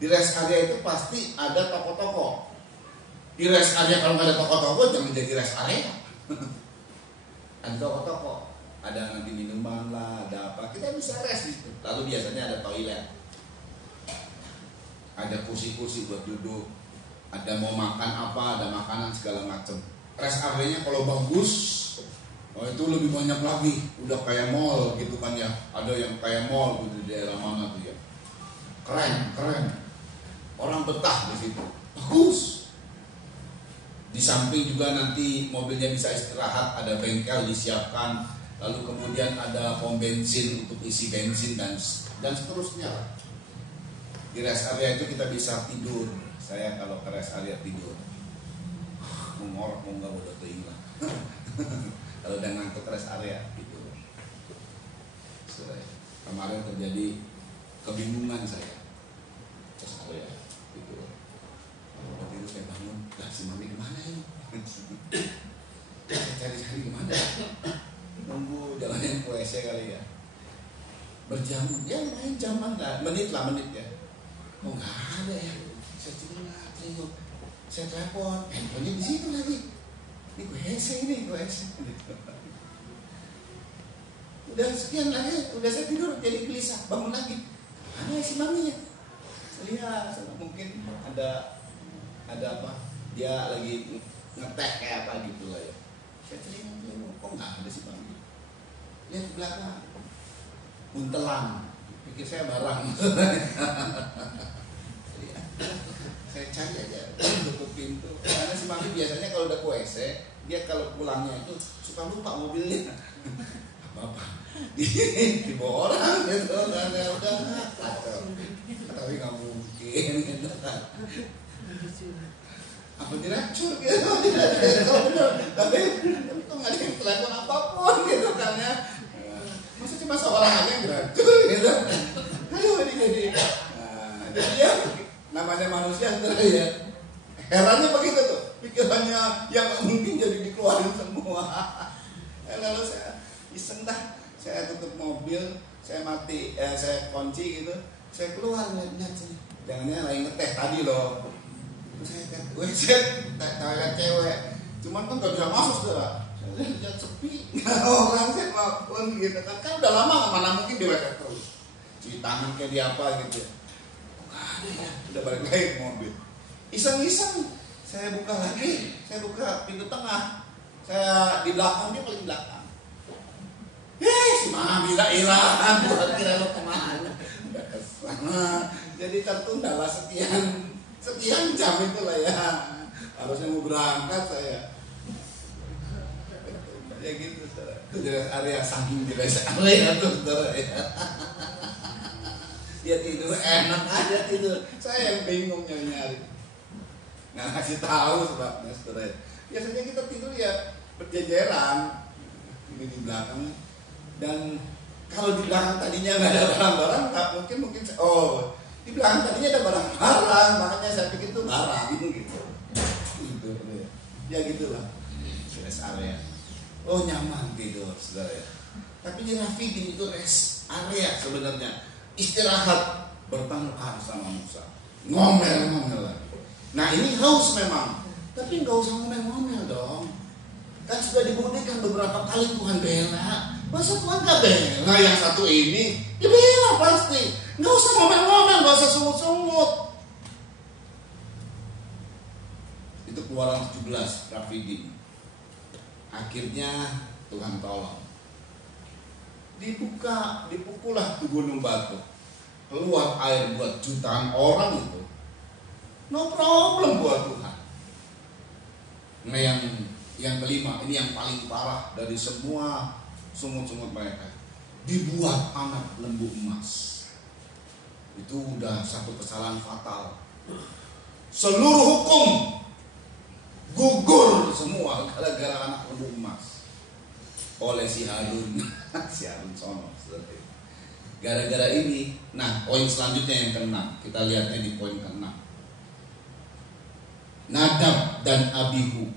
Di rest area itu pasti ada toko-toko. Di rest area kalau nggak ada toko-toko, jangan jadi rest area. Ada toko-toko. ada nanti minuman lah, ada apa, kita bisa rest gitu. Lalu biasanya ada toilet, ada kursi-kursi buat duduk, ada mau makan apa, ada makanan segala macam. Rest area-nya kalau bagus, oh itu lebih banyak lagi, udah kayak mall gitu kan ya. Ada yang kayak mall gitu di daerah mana tuh ya, keren, orang betah di situ, bagus. Di samping juga nanti mobilnya bisa istirahat, ada bengkel disiapkan, lalu kemudian ada pom bensin untuk isi bensin dan seterusnya. Di rest area itu kita bisa tidur. Saya kalau ke rest area tidur, mau ngorok mau nggak bodoh teing lah. Kalau udah ngangkut rest area tidur. Kemarin terjadi kebingungan saya. Rest area tidur. Waktu itu saya bangun, lah si mami kemana ini? Cari-cari kemana? Nunggu jalannya ke WC kali ya. Berjam, ya lumayan jaman lah, menit ya. Oh nggak ada ya. Saya tengok, saya telepon, handphonenya di situ lagi. Ini WC ini. Udah sekian lagi, udah saya tidur jadi gelisah, bangun lagi. Mana si maminya? Saya lihat, mungkin ada apa? Dia lagi ngetek kayak apa gitu lah ya. Saya tengok, kok nggak ada si mami? Lihat ke belakang, buntelan. Pikir saya barang. Saya cari aja, tutup pintu. Karena si mami biasanya kalau udah ke WC, dia kalau pulangnya itu suka lupa mobilnya. Apa? Dibawa orang gitu, udah tapi nggak mungkin gitu kan. Apa diracur gitu, tapi kok nggak ada yang telepon apapun gitu kan ya. Masa cuma seorang aja yang diracur gitu. Aduh ini jadi ya namanya manusia ya. Herannya begitu tuh, pikirannya yang mungkin jadi dikeluarin semua. Lalu saya iseng dah, saya tutup mobil, saya mati, saya kunci gitu, saya keluar lihat sini. Jangan-jangan lagi ngeteh tadi loh. Saya kan, toilet cewek, cuman kan gak bisa masuk saudara. Saya lihat sepi, nggak orang saya maupun gitu kan udah lama mana mungkin di WC terus. Cuci tangan kayak di apa gitu ya. Udah balik lagi ke mobil. Iseng-iseng saya buka lagi, saya buka pintu tengah. Saya di belakang, dia paling belakang. Si mami hilang, buat kira lo kemana? Udah kesana. Jadi tertunda lah sekian jam itu lah ya. Harusnya mau berangkat saya. Ya gitu saudara. Itu di area saking di rest area tuh saudara ya. Dia tidur enak aja tidur. Saya yang bingung nyari. Nggak ngasih tahu sebabnya saudara. Biasanya kita tidur ya berjejeran. Ini di belakang. Dan kalau di belakang tadinya nggak ada barang-barang, nggak mungkin di belakang tadinya ada barang-barang, makanya saya pikir itu barang gitu. Ya gitulah rest area. Oh nyaman tidur saudara ya. Tapi di Rafidim itu rest area sebenarnya. Istirahat, bertengkar sama Musa, ngomel lagi. Nah ini haus memang, tapi nggak usah ngomel dong. Kan sudah dibuktikan beberapa kali Tuhan bela. Masa Tuhan gak bela yang satu ini? Ya bela pasti. Nggak usah ngomel, nggak usah sungut-sungut. Itu Keluaran 17 Rafidim. Akhirnya Tuhan tolong. Dipukullah tuh gunung batu, keluar air buat jutaan orang itu, no problem buat Tuhan. Nah yang kelima, ini yang paling parah dari semua sungut-sungut mereka, dibuat anak lembu emas. Itu udah satu kesalahan fatal. Seluruh hukum gugur semua gara-gara anak lembu emas oleh si Harun sono. Gara-gara ini, nah poin selanjutnya yang ke-6, kita lihatnya di poin ke-6. Nadab dan Abihu,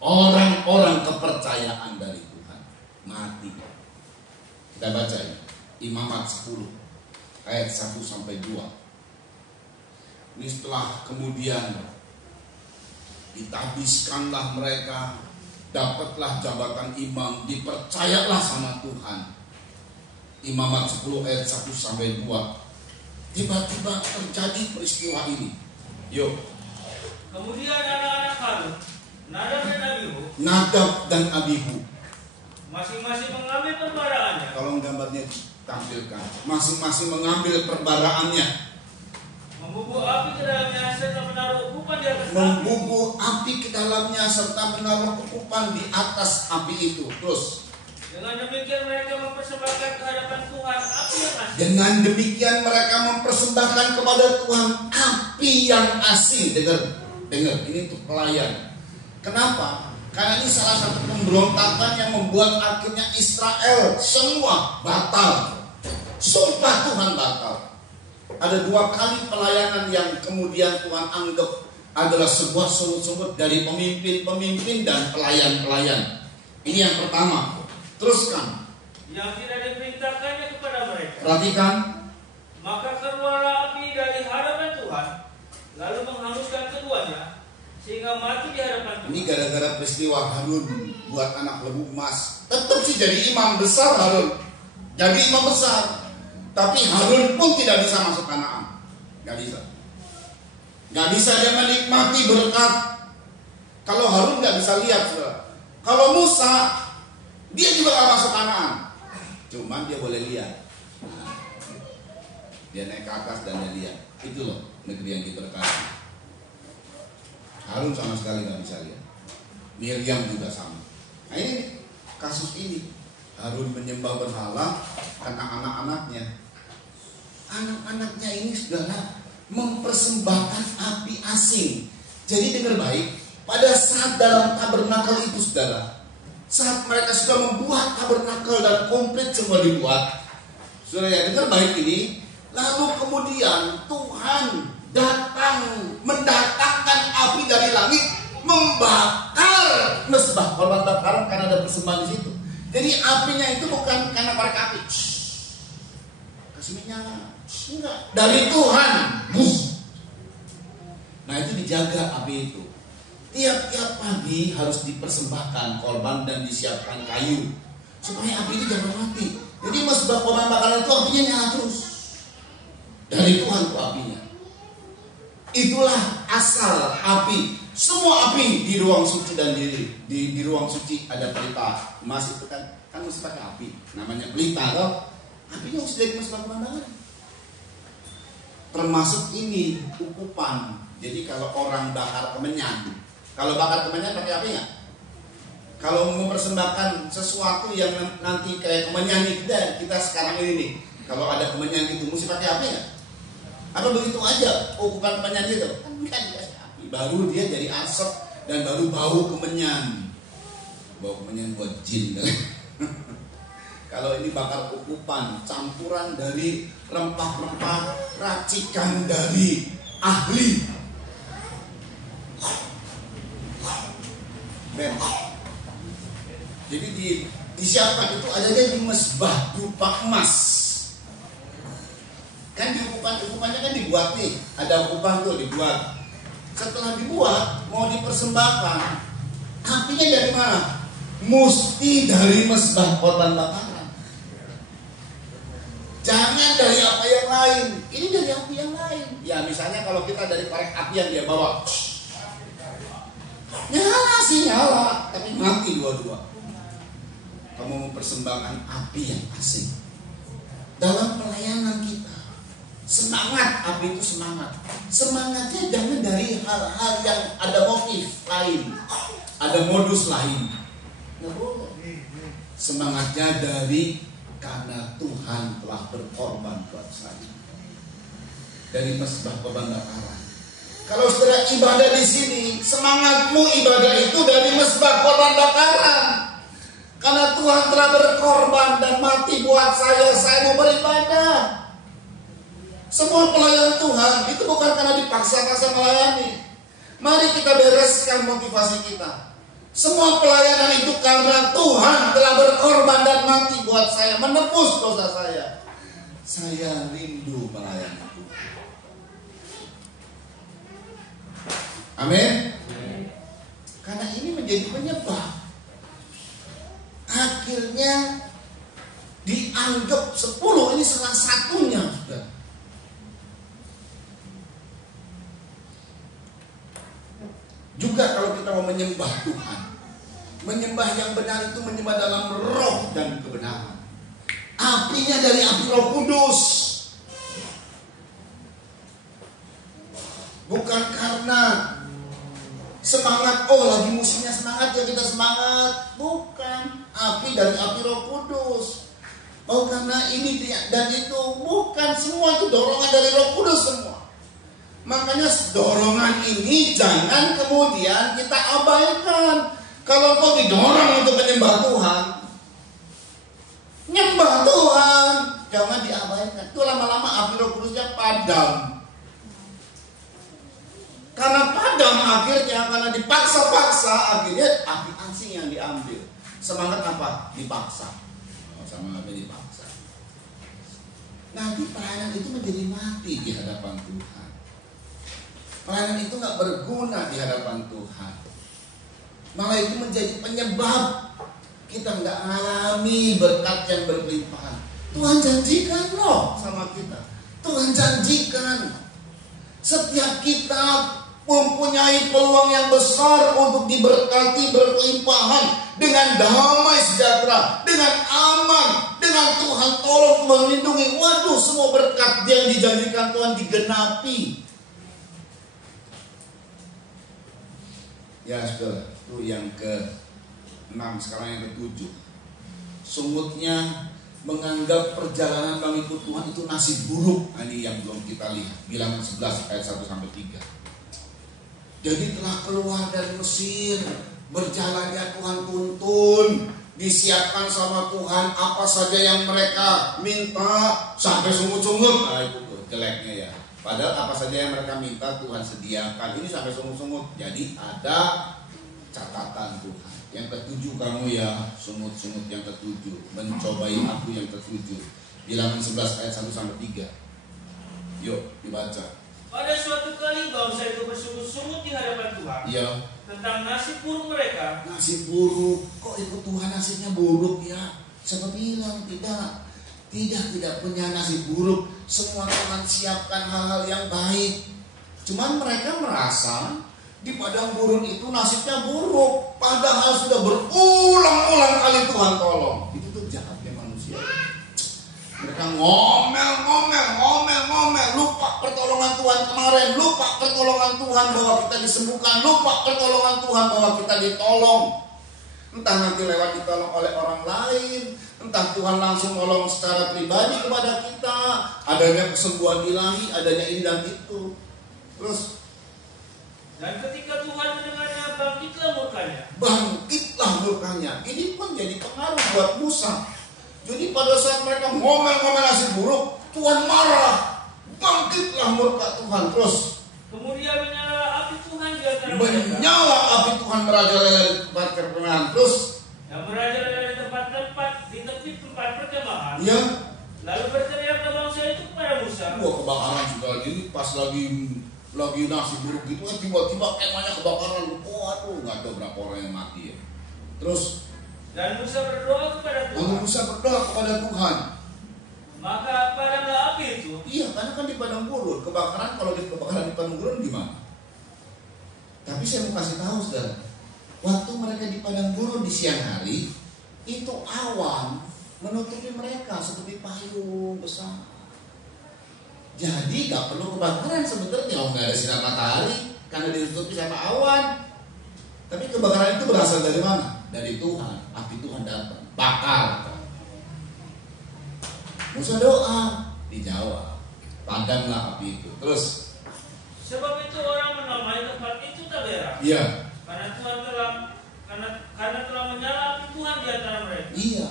orang-orang kepercayaan dari Tuhan, mati. Kita baca ya, Imamat 10 ayat 1 sampai 2. Ini setelah kemudian ditabiskanlah mereka dapatlah jabatan imam, dipercayalah sama Tuhan. Imamat 10 ayat 1 sampai 2. Tiba-tiba terjadi peristiwa ini. Yuk. Kemudian anak-anak Harun, Nadab dan Abihu, masing-masing mengambil perbaraannya. tolong gambarnya ditampilkan. Masing-masing mengambil perbaraannya, Membubuh api ke dalamnya serta menaruh ukupan di atas api. membubuh api ke dalamnya serta menaruh ukupan di atas api itu. Terus, Dengan demikian mereka mempersembahkan ke hadapan Tuhan api yang asing. dengan demikian mereka mempersembahkan kepada Tuhan api yang asing. Dengar, ini untuk pelayan. Kenapa? Karena ini salah satu pemberontakan yang membuat akhirnya Israel semua batal. Sumpah Tuhan batal. Ada 2 kali pelayanan yang kemudian Tuhan anggap adalah sebuah sungut-sungut dari pemimpin-pemimpin dan pelayan-pelayan. Ini yang pertama. Teruskan. Yang tidak diperintahkannya kepada mereka. Perhatikan. Maka keluarlah api dari hadapan Tuhan, lalu menghanguskan keduanya, sehingga mati di hadapan Tuhan. Ini gara-gara peristiwa Harun buat anak lembu emas. Tetap sih jadi imam besar Harun. Jadi imam besar. Tapi Harun pun tidak bisa masuk Kanaan. Gak bisa. Gak bisa dia menikmati berkat. Kalau Harun gak bisa lihat, saudara. Kalau Musa, dia juga gak masuk Kanaan. Cuman dia boleh lihat. Dia naik ke atas dan dia lihat. Itu loh negeri yang diberkati. Harun sama sekali gak bisa lihat. Miriam juga sama. Nah ini kasus ini. Harun menyembah berhala karena anak-anaknya. Anak-anaknya ini saudara mempersembahkan api asing. Jadi dengar baik, pada saat dalam tabernakel itu saudara, saat mereka sudah membuat tabernakel dan komplit semua dibuat, saudara ya dengar baik ini, lalu kemudian Tuhan datang mendatangkan api dari langit membakar mezbah korban bakaran karena ada persembahan di situ. Jadi apinya itu bukan karena korek api, kasih minyak, enggak, dari Tuhan. Nah itu dijaga api itu. Tiap-tiap pagi harus dipersembahkan korban dan disiapkan kayu supaya api itu jangan mati. Jadi mezbah korban bakaran itu apinya nyala terus. Dari Tuhan tuh apinya. Itulah asal api. Semua api di ruang suci dan di ruang suci ada pelita emas itu kan mesti pakai api. Namanya pelita toh. Apinya mesti dari mezbah korban bakaran. Termasuk ini ukupan. Jadi kalau orang bakar kemenyan, kalau bakar kemenyan pakai api nggak? Kalau mempersembahkan sesuatu yang nanti kayak kemenyan nih, kita sekarang ini nih, kalau ada kemenyan itu mesti pakai api nggak? Apa begitu aja ukupan kemenyan itu? Kan dikasih api, baru dia jadi asap dan baru bau kemenyan. Bau kemenyan buat jin. Kalau ini bakar ukupan, campuran dari rempah-rempah, racikan dari ahli. Ben. Jadi disiapkan itu adanya di mezbah berupa emas. Kan di ukupannya kan dibuat nih, ada ukupan tuh dibuat. Setelah dibuat mau dipersembahkan, apinya dari mana? Mesti dari mezbah korban bakaran. Jangan dari apa yang lain. Ini dari api yang lain. Ya misalnya kalau kita dari korek api yang dia bawa, nyala sih nyala, tapi mati dua-dua. Kamu mempersembahkan api yang asing. Dalam pelayanan kita, semangat api itu semangat. Semangatnya jangan dari hal-hal yang ada motif lain, ada modus lain. Nggak boleh. Semangatnya dari karena Tuhan telah berkorban buat saya. Dari mezbah korban bakaran. Kalau saudara ibadah di sini, semangatmu ibadah itu dari mezbah korban bakaran. Karena Tuhan telah berkorban dan mati buat saya mau beribadah. Semua pelayan Tuhan itu bukan karena dipaksa-paksa melayani. Mari kita bereskan motivasi kita. Semua pelayanan itu karena Tuhan telah berkorban dan mati buat saya, menebus dosa saya. Saya rindu melayani Tuhan. Amin. Karena ini menjadi penyebab akhirnya dianggap 10 ini salah satunya, sudah. Juga kalau kita mau menyembah Tuhan, menyembah yang benar itu menyembah dalam roh dan kebenaran. Apinya dari api Roh Kudus. Bukan karena semangat, oh lagi musimnya semangat ya kita semangat. Bukan, api dari api Roh Kudus. Oh karena ini dan itu, bukan, semua itu dorongan dari Roh Kudus semua. Makanya dorongan ini jangan kemudian kita abaikan. Kalau kau didorong untuk menyembah Tuhan, nyembah Tuhan, jangan diabaikan. Itu lama-lama api Roh Kudusnya padam. Karena padam akhirnya, karena dipaksa-paksa, akhirnya api asing yang diambil. Semangat apa? Dipaksa. Sama apa dipaksa. Nanti pelayanan itu menjadi mati di hadapan Tuhan. Pelayanan itu gak berguna di hadapan Tuhan. Malah itu menjadi penyebab kita gak mengalami berkat yang berlimpah. Tuhan janjikan loh sama kita. Tuhan janjikan setiap kita mempunyai peluang yang besar untuk diberkati berkelimpahan dengan damai sejahtera, dengan aman, dengan Tuhan tolong, Tuhan lindungi. Waduh, semua berkat yang dijanjikan Tuhan digenapi. Ya saudara, itu yang ke-6, sekarang yang ke-7. Sungutnya menganggap perjalanan mengikut Tuhan itu nasib buruk. Nah, ini yang belum kita lihat. Bilangan 11 ayat 1-3. Jadi telah keluar dari Mesir, berjalannya Tuhan tuntun, disiapkan sama Tuhan apa saja yang mereka minta sampai sungut-sungut. Nah itu tuh jeleknya ya. Padahal apa saja yang mereka minta Tuhan sediakan. Ini sampai sungut-sungut. Jadi ada catatan Tuhan. Yang ke-7 kamu ya, sungut-sungut yang ke-7, mencobai aku yang ke-7. Bilangan 11 ayat 1-3. Yuk dibaca. Pada suatu kali bangsa itu bersungut-sungut di hadapan Tuhan, Iya. tentang nasib buruk mereka. Nasib buruk, kok ikut Tuhan nasibnya buruk ya? Siapa bilang tidak? Tidak punya nasib buruk. Semua Tuhan siapkan hal-hal yang baik. Cuman mereka merasa di padang gurun itu nasibnya buruk, padahal sudah berulang-ulang kali Tuhan tolong. Itu tuh jahatnya manusia. Mereka ngomel, lupa pertolongan Tuhan kemarin, lupa pertolongan Tuhan bahwa kita disembuhkan, lupa pertolongan Tuhan bahwa kita ditolong. Entah nanti lewat ditolong oleh orang lain, entah Tuhan langsung nolong secara pribadi kepada kita, adanya kesembuhan ilahi, adanya ini dan itu. Terus, dan ketika Tuhan mendengarnya, bangkitlah murkanya. Ini pun jadi pengaruh buat Musa. Jadi pada saat mereka ngomel-ngomel nasib buruk, Tuhan marah. Bangkitlah murka Tuhan. Terus kemudian menyala api Tuhan di antara mereka. Menyala api Tuhan merajalela di tempat perkemahan. Terus yang merajalela di tempat-tempat, di tepi tempat perkemahan. Iya. Lalu berteriaklah bangsa itu kepada Musa. Wah, kebakaran sudah jadi pas lagi nasib buruk gitu kan, tiba-tiba kemahnya kebakaran. Waduh, nggak tahu berapa orang yang mati ya. Terus dan Musa berdoa kepada Tuhan. lalu Musa berdoa kepada Tuhan. Maka padamlah api itu. Iya, karena kan di padang gurun. Kebakaran, kalau di kebakaran di padang gurun gimana? Tapi saya mau kasih tahu saudara, waktu mereka di padang gurun di siang hari, itu awan menutupi mereka seperti payung besar. Jadi gak perlu kebakaran sebenarnya, nggak ada sinar matahari karena ditutupi sama awan. Tapi kebakaran itu berasal dari mana? Dari Tuhan. Api Tuhan datang, bakar. Musa doa, dijawab, padamlah api itu. Terus, sebab itu orang menamai tempat itu Tabera. iya. Karena telah menyala api Tuhan di antara mereka. Iya.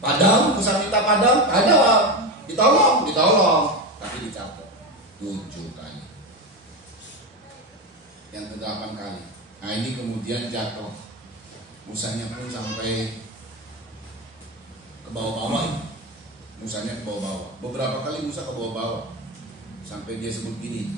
Padam, Musa minta padam, ditolong. Tapi dicatat 7 kali. Yang ke-8 kali. Nah ini kemudian jatuh. Musanya pun sampai ke bawah-bawah. Musanya ke bawah-bawah. Beberapa kali Musa ke bawah-bawah. Sampai dia sebut gini,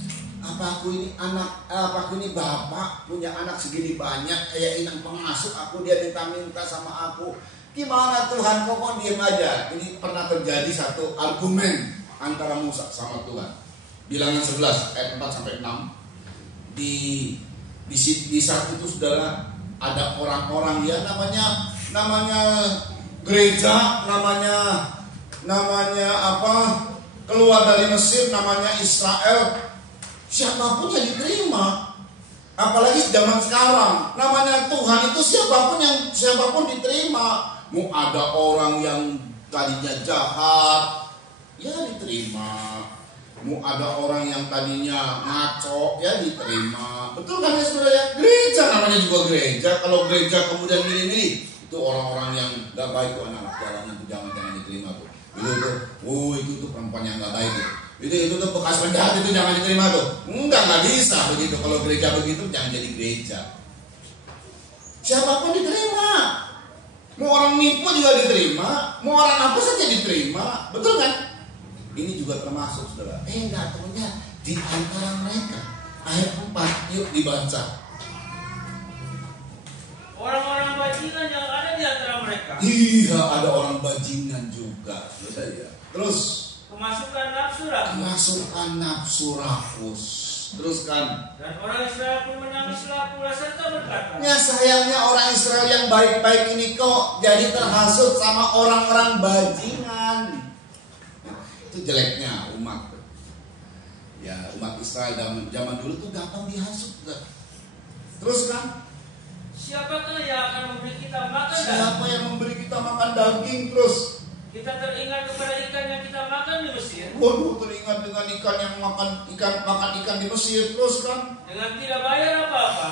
Apa aku ini anak, apa aku ini bapak punya anak segini banyak kayak inang pengasuh aku, dia minta-minta sama aku. Gimana Tuhan, kok diem aja? Ini pernah terjadi satu argumen antara Musa sama Tuhan. Bilangan 11 ayat 4 sampai 6. Di saat itu saudara ada orang-orang ya namanya gereja, namanya apa? Keluar dari Mesir, namanya Israel. Siapapun yang diterima, apalagi zaman sekarang, namanya Tuhan itu siapapun diterima. Mau ada orang yang tadinya jahat, ya diterima. Mau ada orang yang tadinya ngaco, ya diterima. Betul kan ya saudara ya? Gereja namanya juga gereja. Kalau gereja kemudian milih-milih, itu orang-orang yang gak baik tuh, anak jalanan tuh jangan diterima tuh. Itu tuh perempuan yang gak baik tuh. Itu tuh bekas penjahat, itu jangan diterima tuh. Enggak bisa begitu. Kalau gereja begitu jangan jadi gereja. Siapapun diterima. Mau orang nipu juga diterima, mau orang apa saja diterima. Betul kan? Ini juga termasuk saudara. Enggak, temannya di antara mereka. Ayat 4 yuk dibaca. Orang-orang bajingan yang ada di antara mereka. Iya, ada orang bajingan juga saudara ya. Terus Kemasukan nafsu rakus. Teruskan. Dan orang Israel pun menangislah pula serta berkata. Ya sayangnya orang Israel yang baik-baik ini kok jadi terhasut sama orang-orang bajingan. Itu jeleknya umat. Ya umat Israel zaman dulu tuh gampang dihasut. Teruskan. Siapakah yang akan memberi kita makan daging? Siapa yang memberi kita makan daging? Terus kita teringat kepada ikan yang kita makan di Mesir. Waduh, teringat dengan ikan yang makan ikan di Mesir. Terus kan? Dengan tidak bayar apa-apa.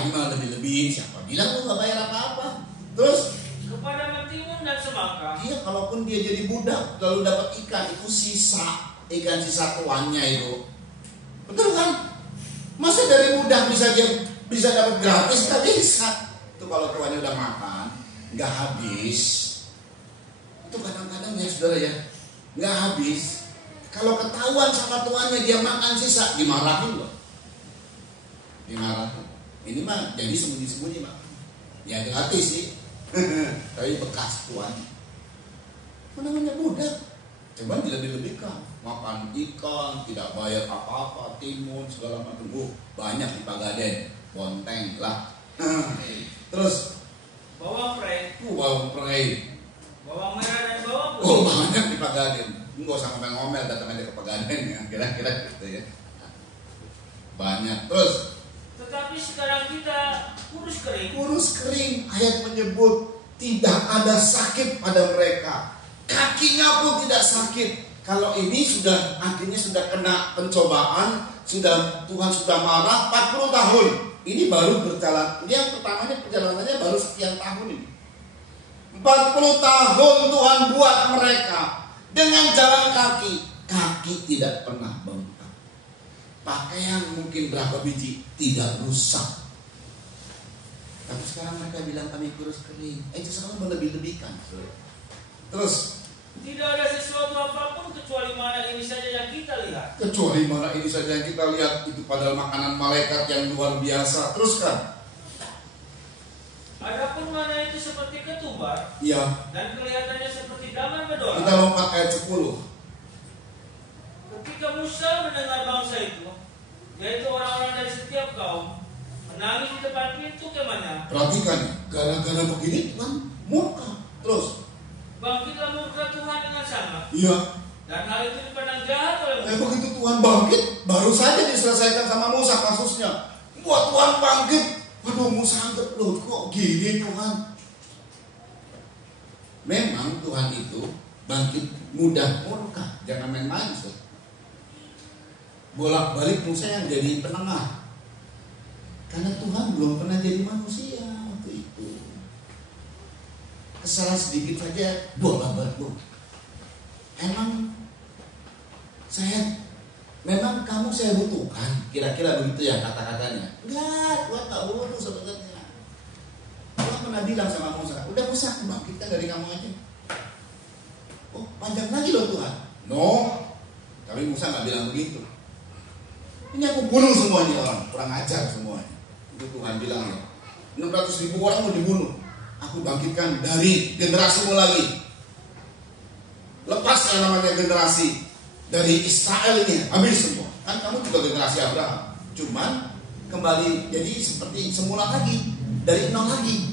Ini mah lebih-lebih. Siapa bilang lu gak bayar apa-apa? Terus? Kepada mentimun dan semangka. Iya, kalaupun dia jadi budak lalu dapat ikan, itu ikan sisa tuannya itu. Betul kan? Masa dari budak bisa dapat gratis? Gak bisa. Itu kalau tuannya udah makan, gak habis. Itu kadang-kadang ya saudara ya, nggak habis. Kalau ketahuan sama tuannya dia makan sisa, dimarahin loh. Dimarahin. Ini mah jadi sembunyi-sembunyi mah. Ya gratis sih, tapi bekas tuan. Namanya budak, cuman tidak dilebihkan. Makan ikan, tidak bayar apa-apa, timun segala macam. Banyak di Pagaden, Bonteng lah. Terus bawang prei. Bawang merah dan bawang putih. Banyak di Pagaden. Enggak usah ngomel-ngomel, datang aja ke Pagaden ya. Kira-kira gitu ya. Banyak. Terus tetapi sekarang kita kurus kering. Ayat menyebut tidak ada sakit pada mereka. Kakinya pun tidak sakit. Kalau ini akhirnya sudah kena pencobaan, Tuhan sudah marah 40 tahun. Ini baru berjalan. Ini yang pertamanya perjalanannya baru sekian tahun ini. 40 tahun Tuhan buat mereka dengan jalan kaki tidak pernah bengkak. Pakaian mungkin berapa biji tidak rusak. Tapi sekarang mereka bilang kami kurus kering. Itu selalu melebih-lebihkan. Terus tidak ada sesuatu apapun kecuali mana ini saja yang kita lihat. Itu padahal makanan malaikat yang luar biasa. Teruskan. Adapun mana itu seperti ketumbar, iya, dan kelihatannya seperti daman bedora. Kita lompat ayat 10. Ketika Musa mendengar bangsa itu, yaitu orang-orang dari setiap kaum, menangis di depan pintu kemahnya. Perhatikan, gara-gara begini Tuhan murka. Terus bangkitlah murka Tuhan dengan sangat. Iya. Dan hal itu dipandang jahat oleh Musa. Begitu Tuhan bangkit, baru saja diselesaikan sama Musa kasusnya. Buat Tuhan bangkit. Waduh, Musa anggap loh, kok gini Tuhan? Memang Tuhan itu bangkit mudah murka, jangan main-main. Bolak-balik Musa yang jadi penengah. Karena Tuhan belum pernah jadi manusia waktu itu. Kesalahan sedikit saja bolak-balik. Memang kamu saya butuhkan. Kira-kira begitu ya kata-katanya. Enggak, Tuhan tak butuh sebenarnya. Tuhan pernah bilang sama Musa, udah Musa, bangkitkan dari kamu aja. Oh, panjang lagi loh Tuhan. No, tapi Musa gak bilang begitu. Ini aku bunuh semuanya orang, kurang ajar semuanya. Itu Tuhan bilang ya, 600.000 orang mau dibunuh. Aku bangkitkan dari generasimu lagi. Lepas yang namanya generasi dari Israel ini, habis semua. Kan kamu juga generasi Abraham, cuman kembali jadi seperti semula lagi, dari nol lagi.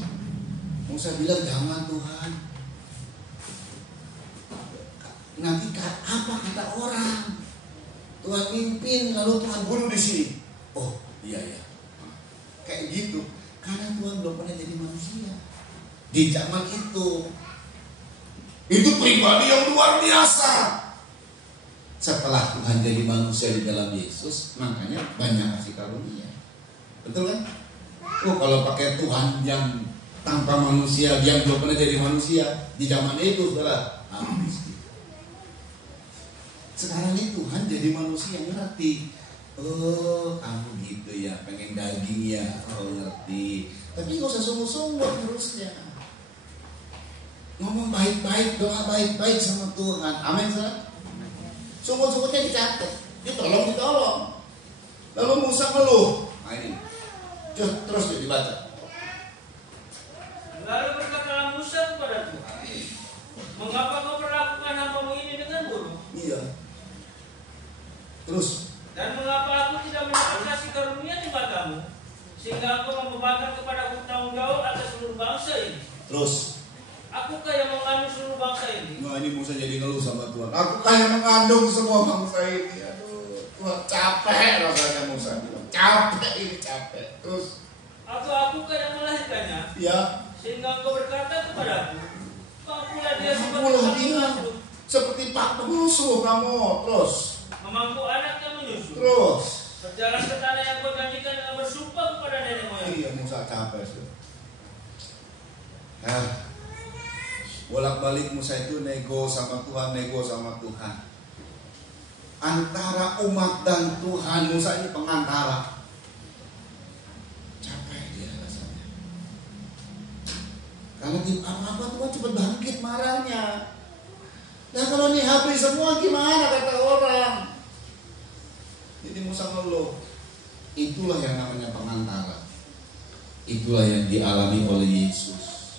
Musa bilang, jangan Tuhan. Nanti apa kata orang? Tuhan mimpin lalu Tuhan bunuh di sini. Oh iya ya, kayak gitu. Karena Tuhan belum pernah jadi manusia di zaman itu. Itu pribadi yang luar biasa. Setelah Tuhan jadi manusia di dalam Yesus, makanya banyak kasih karunia. Betul kan? Oh, kalau pakai Tuhan yang tanpa manusia, yang belum pernah jadi manusia di zaman itu, saudara, habis. Sekarang ini Tuhan jadi manusia, ngerti. Oh, kamu gitu ya, pengen daging ya. Oh, ngerti. Tapi gak usah sungguh-sungguh terusnya. Ngomong baik-baik, doa baik-baik sama Tuhan. Amin, saudara. Sungguh-sungguhnya dicatat, ditolong. Lalu Musa ngeluh. Nah ini, terus dibaca. Lalu berkatalah Musa kepada Tuhan, mengapa kau perlakukan hamba-Mu ini dengan buruk? Iya. Terus. Dan mengapa aku tidak mendapat kasih karunia di matamu, sehingga engkau membebankan kepada aku tanggung jawab atas seluruh bangsa ini? Terus. Akukah yang mengandung seluruh bangsa ini? Nah ini Musa jadi ngeluh sama Tuhan. Aku kayak mengandung semua bangsa ini. Aduh, Tuhan capek rasanya Musa bilang. Capek. Terus. Atau akukah yang melahirkannya? Ya. Sehingga engkau berkata kepadaku, mampulah dia seperti Mampulah pak dia pengasuh. seperti pak pengasuh kamu. Terus. Memangku anak yang menyusu. Terus. Berjalan ke tanah yang kau janjikan dengan bersumpah kepada nenek moyang. Iya Musa capek sih. Nah, bolak-balik Musa itu nego sama Tuhan. Antara umat dan Tuhan, Musa ini pengantara. Capek dia rasanya. Karena apa-apa Tuhan cepat bangkit marahnya. Nah kalau ini habis semua gimana kata orang? Jadi Musa ngeluh. Itulah yang namanya pengantara. Itulah yang dialami oleh Yesus.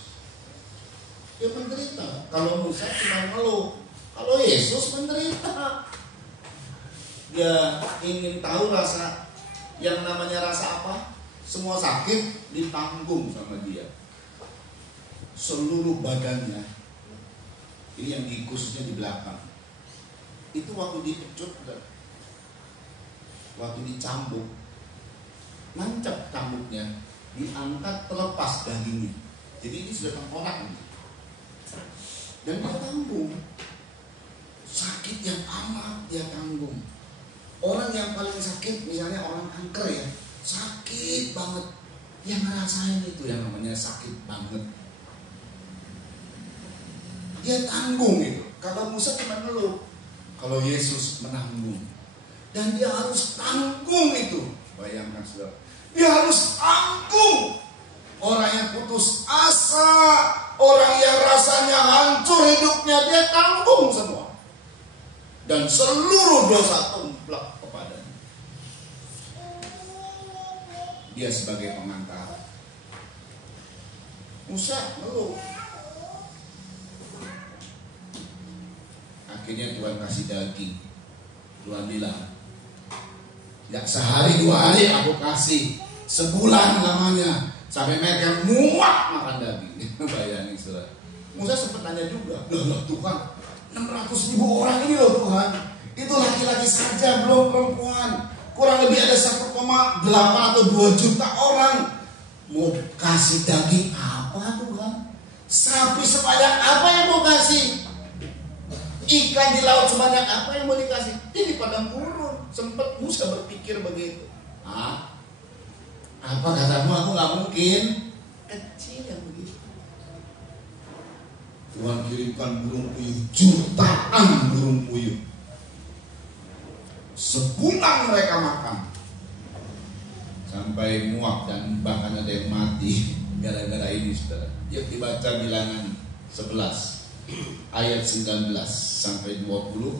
Dia menderita. Kalau Musa cuma ngeluh, kalau Yesus menderita. Dia ingin tahu rasa yang namanya rasa apa? Semua sakit ditanggung sama dia. Seluruh badannya. Ini yang khususnya di belakang. Itu waktu dipecut, waktu dicambuk, nancap cambuknya, diangkat terlepas dagingnya. Jadi ini sudah tengkorak. Dan dia tanggung. Sakit yang amat dia tanggung. Orang yang paling sakit, misalnya orang kanker ya, sakit banget. Yang ngerasain itu yang namanya sakit banget. Dia tanggung itu. Kalau Musa cuma ngeluh, kalau Yesus menanggung. Dan dia harus tanggung itu. Bayangkan saudara, dia harus tanggung. Orang yang putus asa, orang yang rasanya hancur hidupnya, dia tanggung semua. Dan seluruh dosa tumplak kepadanya. Dia sebagai pengantara. Musa ngeluh. Akhirnya Tuhan kasih daging. Tuhan bilang, ya sehari 2 hari aku kasih, sebulan lamanya, sampai mereka muak makan daging. Bayangin saudara. Musa sempat nanya juga, loh Tuhan, 600.000 orang ini loh Tuhan, itu laki-laki saja, belum perempuan. Kurang lebih ada 1,8 atau 2 juta orang. Mau kasih daging apa Tuhan? Sapi sebanyak apa yang mau kasih? Ikan di laut sebanyak apa yang mau dikasih? Ini padang gurun. Sempat Musa berpikir begitu. Apa katamu, aku gak mungkin. Kecil yang begitu. Tuhan kirimkan burung puyuh, jutaan burung puyuh. Sebulan mereka makan. Sampai muak dan bahkan ada yang mati gara-gara ini saudara. Yuk dibaca Bilangan 11 ayat 19 sampai 20.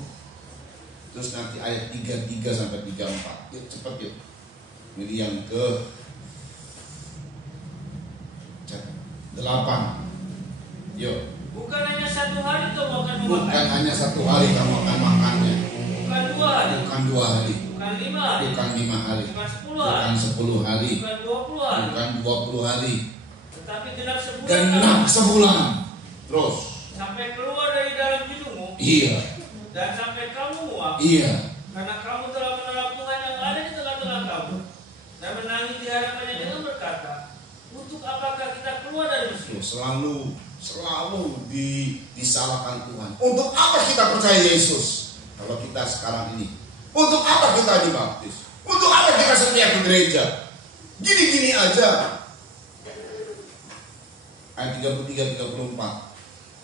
Terus nanti ayat 33 sampai 34. Yuk cepat yuk. Ini yang ke 8. Yuk. Bukan hanya satu hari kamu akan Bukan memakan. hanya satu hari kamu akan makannya. Bukan 2 hari. Bukan 2 hari. Bukan 5 hari. Bukan 5 hari. Bukan 10 hari. Bukan 10 hari. Bukan 20 hari. Bukan 20 hari. Tetapi genap sebulan. Genap sebulan. Terus. Sampai keluar dari dalam hidungmu. Iya. Dan sampai kamu muak. Iya. Karena kamu telah menolak Tuhan yang ada di tengah-tengah kamu. Dan menangis di hadapannya dengan berkata, untuk apakah kita keluar dari Mesir? Selalu disalahkan Tuhan. Untuk apa kita percaya Yesus? Kalau kita sekarang ini, untuk apa kita dibaptis? Untuk apa kita setia ke gereja? Gini-gini aja. Ayat 33-34.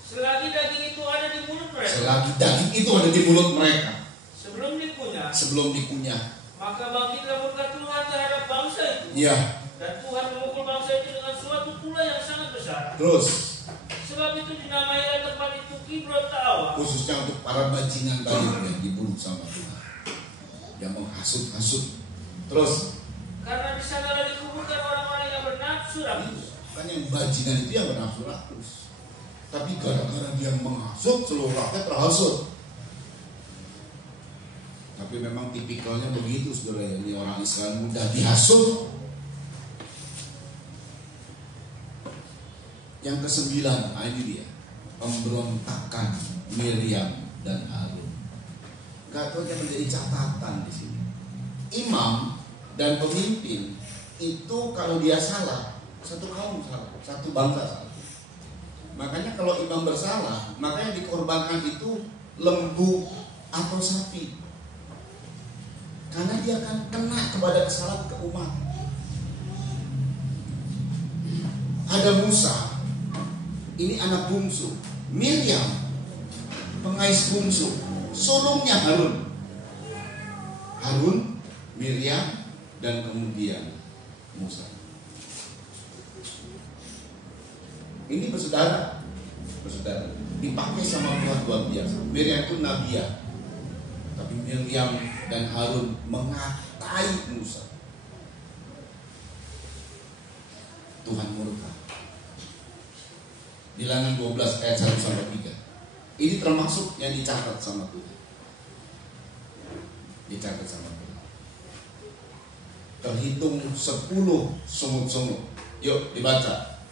Selagi daging itu ada di mulut mereka. Selagi daging itu ada di mulut mereka, Sebelum dikunyah. dikunyah. Maka bangkitlah murka Tuhan terhadap bangsa itu. Iya. Dan Tuhan memukul bangsa itu dengan suatu pula yang sangat besar. Terus, Sebab itu dinamailah tempat itu Kibrot Ta'awa. khususnya untuk para bajingan tadi yang dibunuh sama Tuhan, yang menghasut-hasut. Terus, Karena di sanalah dikuburkan orang-orang yang bernafsu rakus. kan yang bajingan itu yang bernafsu rakus. Tapi gara-gara dia menghasut, seluruh rakyat terhasut. Tapi memang tipikalnya begitu, saudara. Ini orang Israel mudah dihasut. Yang ke-9, ini dia, pemberontakan Miriam dan Harun. Katanya menjadi catatan di sini. Imam dan pemimpin itu kalau dia salah, satu kaum salah, satu bangsa salah. Makanya kalau imam bersalah, makanya dikorbankan itu lembu atau sapi. Karena dia akan kena kepada kesalahan umat. Ada Musa, ini anak bungsu. Miriam, pengais bungsu. Sulungnya Harun. Harun, Miriam, dan kemudian Musa. Ini bersaudara, dipakai sama Tuhan luar biasa. Miriam itu nabiah, tapi Miriam dan Harun mengatai Musa. Tuhan murka. Bilangan 12 ayat 1-3. Ini termasuk yang dicatat sama Tuhan. Dicatat sama Tuhan. Terhitung 10 sungut-sungut. Yuk dibaca.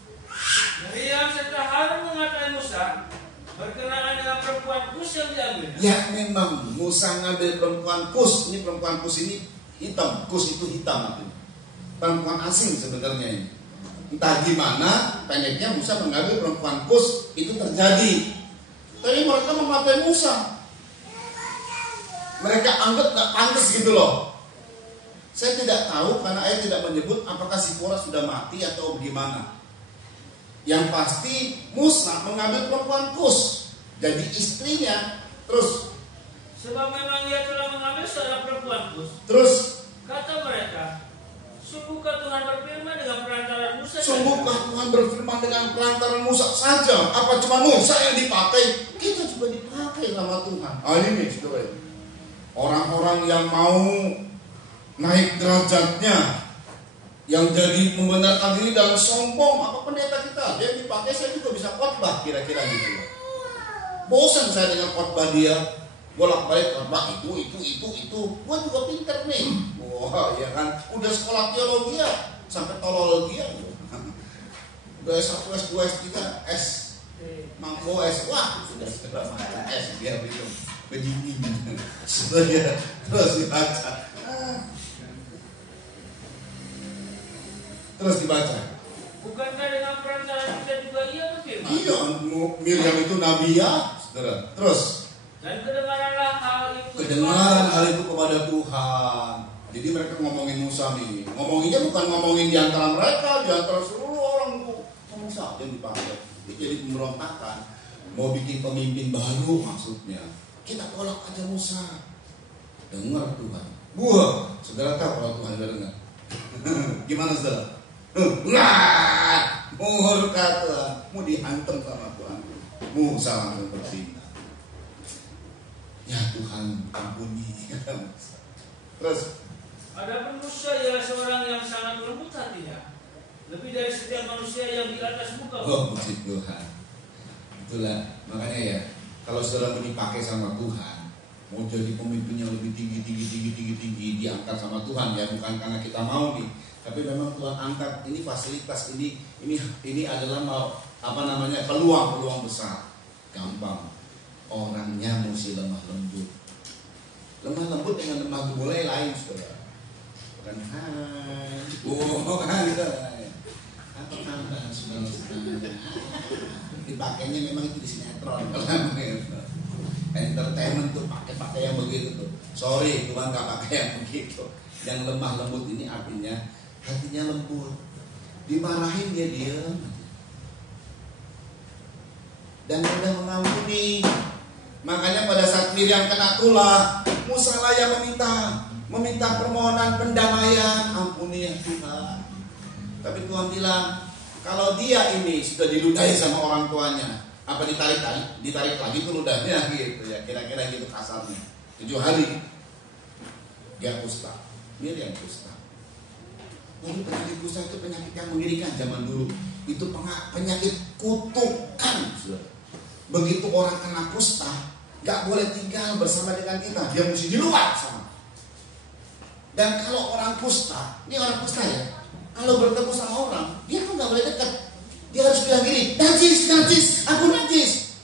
Miriam serta Harun mengatai Musa berkenaan dengan perempuan Kus yang diambil. Ya memang Musa ngambil perempuan Kus. Ini perempuan Kus ini hitam. Kus itu hitam artinya. Perempuan asing sebenarnya ini. Entah gimana pendeknya Musa mengambil perempuan Kus itu terjadi. Tapi mereka memakai Musa. Mereka anggap gak pantas gitu loh. Saya tidak tahu karena ayat tidak menyebut apakah Sipora sudah mati atau bagaimana. Yang pasti Musa mengambil perempuan Kus jadi istrinya. Terus Sebab memang ia telah mengambil seorang perempuan Kus. Terus Kata mereka, sungguhkah Tuhan berfirman dengan perantaran Musa? sungguhkah Tuhan berfirman dengan perantaran Musa saja? Apa cuma Musa yang dipakai? Kita juga dipakai sama Tuhan. Ini saudara, orang-orang yang mau naik derajatnya, yang jadi membenarkan diri dalam sombong. Apa pendeta kita? Dia dipakai, saya juga bisa khotbah kira-kira gitu. Bosan saya dengan khotbah dia. Bolak-balik khotbah itu. Gua juga pinter nih. Wah, ya kan. Udah sekolah teologi ya, sampai teologi ya. Udah S1, S2, S3, S Mambo S. Wah, sudah macam S biar bingung. Begini. Sudah terus dibaca. Terus dibaca. Bukankah dengan perantaran Musa juga ia berfirman? Iya, Miriam itu nabi ya, saudara. Terus Dan kedengaranlah hal itu. kedengaran hal itu kepada Tuhan. Jadi mereka ngomongin Musa nih. Ngomonginnya bukan ngomongin di antara mereka, di antara seluruh orang tuh. Musa yang dipakai. Ini jadi pemberontakan. Mau bikin pemimpin baru maksudnya. Kita tolak aja Musa. Dengar Tuhan. Wah, saudara tahu kalau Tuhan sudah dengar. Gimana saudara? Wah, murka Tuhan. Mau dihantam sama Tuhan. Musa langsung bertindak. Ya Tuhan, ampuni, kata Musa. Terus Adapun Musa ialah seorang yang sangat lembut hatinya, lebih dari setiap manusia yang di atas muka bumi. oh puji Tuhan. Itulah makanya ya, kalau saudara mau dipakai sama Tuhan, mau jadi pemimpin yang lebih tinggi diangkat sama Tuhan ya, bukan karena kita mau nih, tapi memang Tuhan angkat. Ini fasilitas, ini adalah peluang besar. Gampang, orangnya mesti lemah lembut. Lemah lembut dengan lemah gemulai lain, saudara. Bukan hai, bukan hai. Apa kabar saudara-saudara? Dipakainya memang itu di sinetron. Entertainment tuh pakai yang begitu tuh. Sorry, Tuhan nggak pakai yang begitu. Yang lemah lembut ini artinya hatinya lembut. Dimarahin dia diam. Dan mudah mengampuni. Makanya pada saat Miriam kena tulah, Musa lah yang meminta permohonan pendamaian, ampuni ya Tuhan. Tapi Tuhan bilang, kalau dia ini sudah diludahi sama orang tuanya, apa ditarik lagi tuh ludahnya gitu ya, kira-kira gitu kasarnya. 7 hari dia kusta, Miriam kusta. Lalu penyakit kusta itu penyakit yang mengerikan zaman dulu. Itu penyakit kutukan. Begitu orang kena kusta, gak boleh tinggal bersama dengan kita, dia mesti di luar sama. Dan kalau orang kusta, ini orang kusta ya, kalau bertemu sama orang, dia tuh gak boleh dekat. Dia harus bilang gini, najis, aku najis.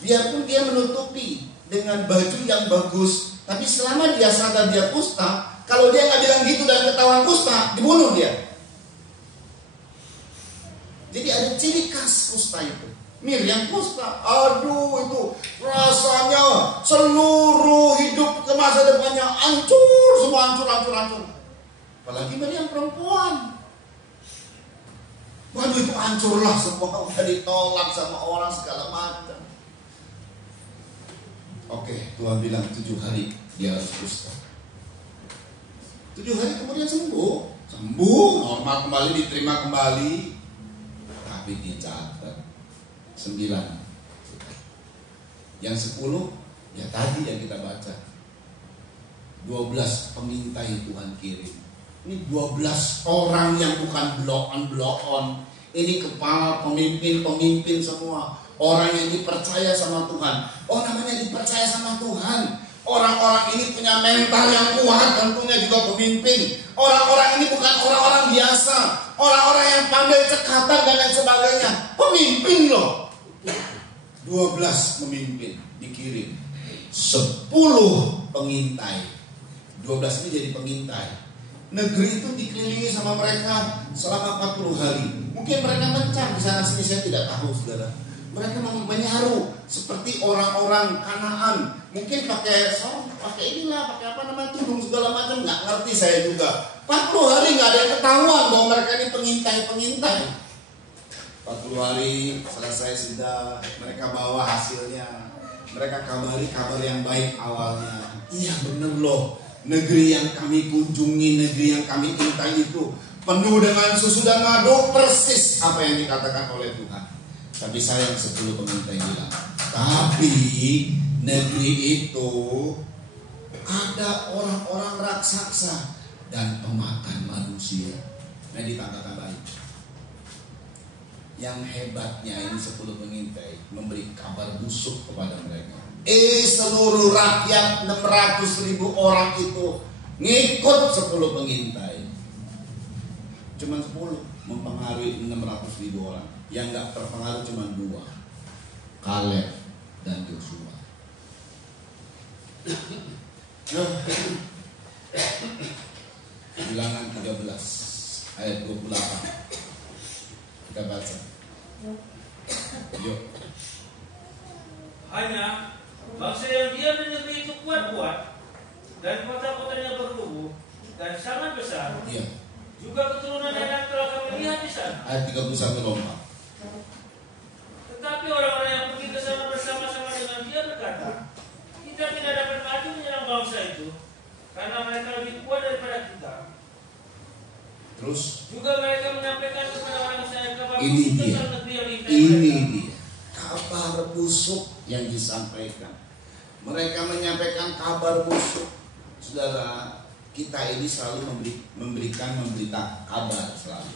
Biarpun dia menutupi dengan baju yang bagus, tapi selama dia sadar dia kusta, kalau dia gak bilang gitu dan ketahuan kusta, dibunuh dia. Jadi ada ciri khas kusta itu. Miriam kusta, aduh itu rasanya seluruh hidup ke masa depannya hancur, semua hancur. Apalagi Miriam perempuan. Waduh itu hancurlah semua, udah ditolak sama orang segala macam. Oke, Tuhan bilang 7 hari dia harus kusta. 7 hari kemudian sembuh, normal kembali, diterima kembali. Tapi dicatat 9. Yang 10 ya tadi yang kita baca, 12 pengintai Tuhan kirim. Ini 12 orang yang bukan blow-on. Ini kepala pemimpin semua. Orang yang dipercaya sama Tuhan. Oh namanya dipercaya sama Tuhan. Orang-orang ini punya mental yang kuat, tentunya juga pemimpin. Orang-orang ini bukan orang-orang biasa. Orang-orang yang pandai cekatan dan lain sebagainya. Pemimpin loh. 12 pemimpin dikirim. 10 pengintai. 12 ini jadi pengintai. Negeri itu dikelilingi sama mereka selama 40 hari. Mungkin mereka mencari di sana sini, saya tidak tahu saudara. Mereka menyaru seperti orang-orang Kanaan. Mungkin pakai tudung segala macam, nggak ngerti saya juga. 40 hari nggak ada yang ketahuan bahwa mereka ini pengintai. 40 hari selesai sudah, mereka bawa hasilnya. Mereka kabari kabar yang baik awalnya. Iya bener loh, negeri yang kami kunjungi, negeri yang kami intai itu penuh dengan susu dan madu, persis apa yang dikatakan oleh Tuhan. Tapi sayang 10 pengintai bilang, tapi negeri itu ada orang-orang raksasa dan pemakan manusia. Nah ditangkap balik. Yang hebatnya ini 10 pengintai memberi kabar busuk kepada mereka. Seluruh rakyat 600.000 orang itu ngikut 10 pengintai. Cuman 10 mempengaruhi 600.000 orang. Yang gak terpengaruh cuma 2, Kaleb dan Yosua. Bilangan 13 ayat 28. Kita baca. Yuk. Hanya bangsa yang diam di negeri itu kuat-kuat dan kota-kotanya berkubu dan sangat besar. Iya. Juga keturunan yang telah kami lihat di sana. Ayat 31 lompat. Tetapi orang-orang yang pergi ke sana bersama-sama dengan dia berkata, kita tidak dapat maju menyerang bangsa itu karena mereka lebih kuat daripada kita. Terus Juga mereka menyampaikan kepada orang Israel kabar ini busuk dia. tentang negeri yang diintai Ini mereka. dia. Kabar busuk yang disampaikan. Mereka menyampaikan kabar busuk. Saudara, kita ini selalu memberita kabar selalu.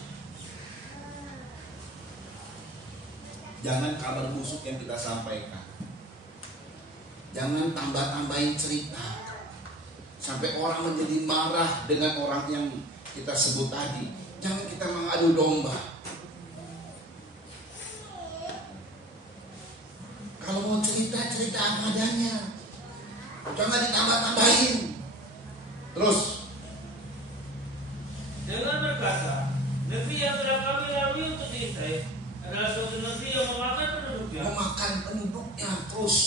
Jangan kabar busuk yang kita sampaikan. Jangan tambah-tambahin cerita sampai orang menjadi marah dengan orang yang kita sebut tadi. Jangan kita mengadu domba. Kalau mau cerita apa adanya. Jangan ditambah-tambahin. Terus dengan berkata, negeri yang telah kami lalui untuk diintai adalah suatu negeri yang memakan penduduknya. Terus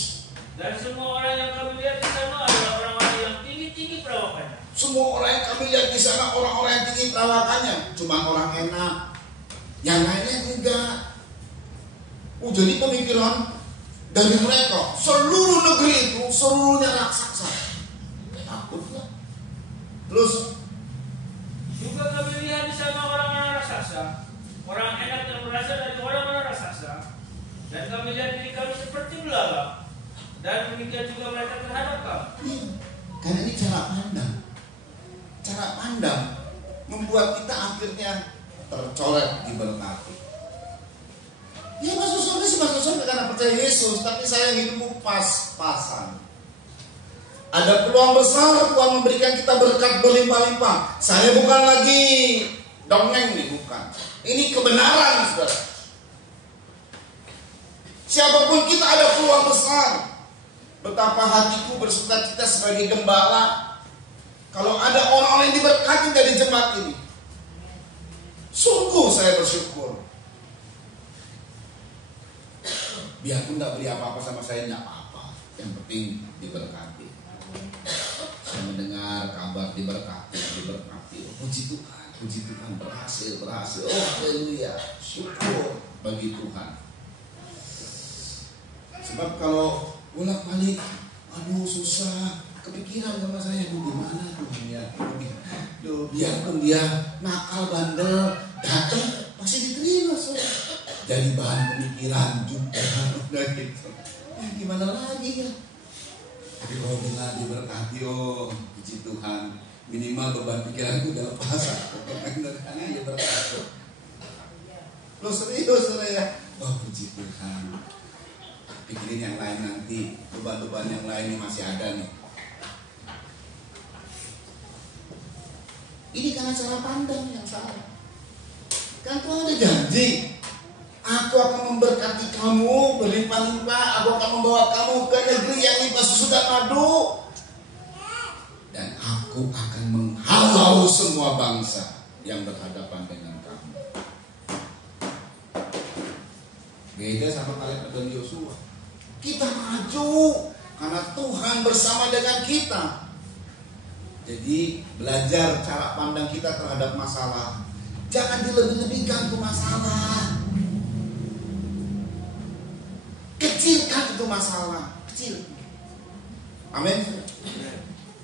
dan semua orang yang kami lihat di sana adalah orang-orang yang tinggi perawakannya. Semua orang yang kami lihat di sana orang-orang yang tinggi perawakannya. Cuma orang enak. Yang lainnya enggak. Jadi pemikiran dari mereka, seluruh negeri itu seluruhnya raksasa. Takutlah. Terus juga kami lihat di sana orang-orang raksasa, orang enak yang berasal dari orang-orang raksasa, dan kami lihat diri kami seperti belalang, dan demikian juga mereka terhadap kami. Karena ini cara pandang. Cara pandang membuat kita akhirnya tercoret diberkati. Ya masuk surga sih masuk surga karena percaya Yesus, tapi saya hidupmu pas-pasan. Ada peluang besar Tuhan memberikan kita berkat berlimpah-limpah. Saya bukan lagi dongeng nih, bukan. Ini kebenaran, saudara. Siapapun kita ada peluang besar. Betapa hatiku bersukacita sebagai gembala kalau ada orang-orang yang diberkati dari jemaat ini. Sungguh saya bersyukur. Biarpun tidak beli apa-apa sama saya, tidak apa-apa. Yang penting diberkati. Saya mendengar kabar diberkati. Oh, puji Tuhan, berhasil. Oh, haleluya, syukur bagi Tuhan. Sebab kalau bolak-balik, aduh susah, kepikiran sama saya, gimana Tuhan ya? Biarpun dia nakal, bandel, datang pasti diterima saya. Jadi bahan pemikiran juga. Gitu. Gimana lagi ya? Tapi kalau benar diberkati, oh puji Tuhan, minimal beban pikiranku udah lepas. Karena dia berkati. Lo serius ya? Oh puji Tuhan. Pikirin yang lain nanti, beban-beban yang lain masih ada nih. Ini karena cara pandang yang salah. Kan Tuhan ada janji, aku akan memberkati kamu berlimpah-limpah, aku akan membawa kamu ke negeri yang limpah susu dan madu, dan aku akan menghalau semua bangsa yang berhadapan dengan kamu. Beda sama Kaleb dan Yosua. Kita maju karena Tuhan bersama dengan kita. Jadi belajar cara pandang kita terhadap masalah. Jangan dilebih-lebihkan tuh masalah. Kecilkan itu masalah. Kecil. Amin.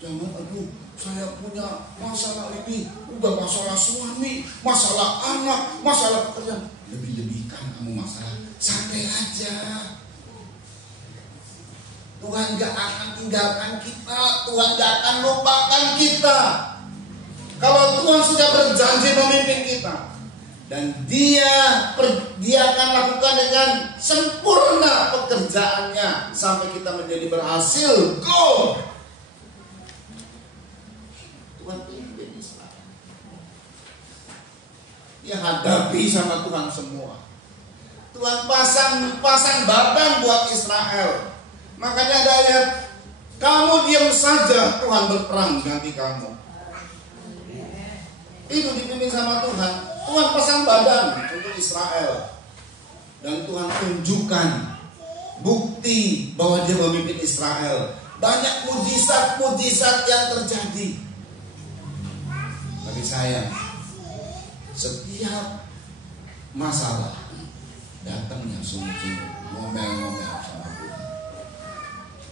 Jangan aduh saya punya masalah ini, udah masalah suami, masalah anak, masalah pekerjaan. Lebih-lebihkan kamu masalah. Santai aja. Tuhan gak akan tinggalkan kita, Tuhan gak akan lupakan kita. Kalau Tuhan sudah berjanji memimpin kita, dan Dia akan lakukan dengan sempurna pekerjaannya sampai kita menjadi berhasil. Go! Tuhan pimpin Israel. Dia hadapi sama Tuhan semua. Tuhan pasang badan buat Israel. Makanya ada ayat, kamu diam saja, Tuhan berperang ganti kamu. Itu dipimpin sama Tuhan. Tuhan pasang badan untuk Israel. Dan Tuhan tunjukkan bukti bahwa dia memimpin Israel. Banyak mujizat-mujizat yang terjadi. Bagi saya, setiap masalah datangnya sungguh-sungguh, ngomel-ngomel sama Tuhan.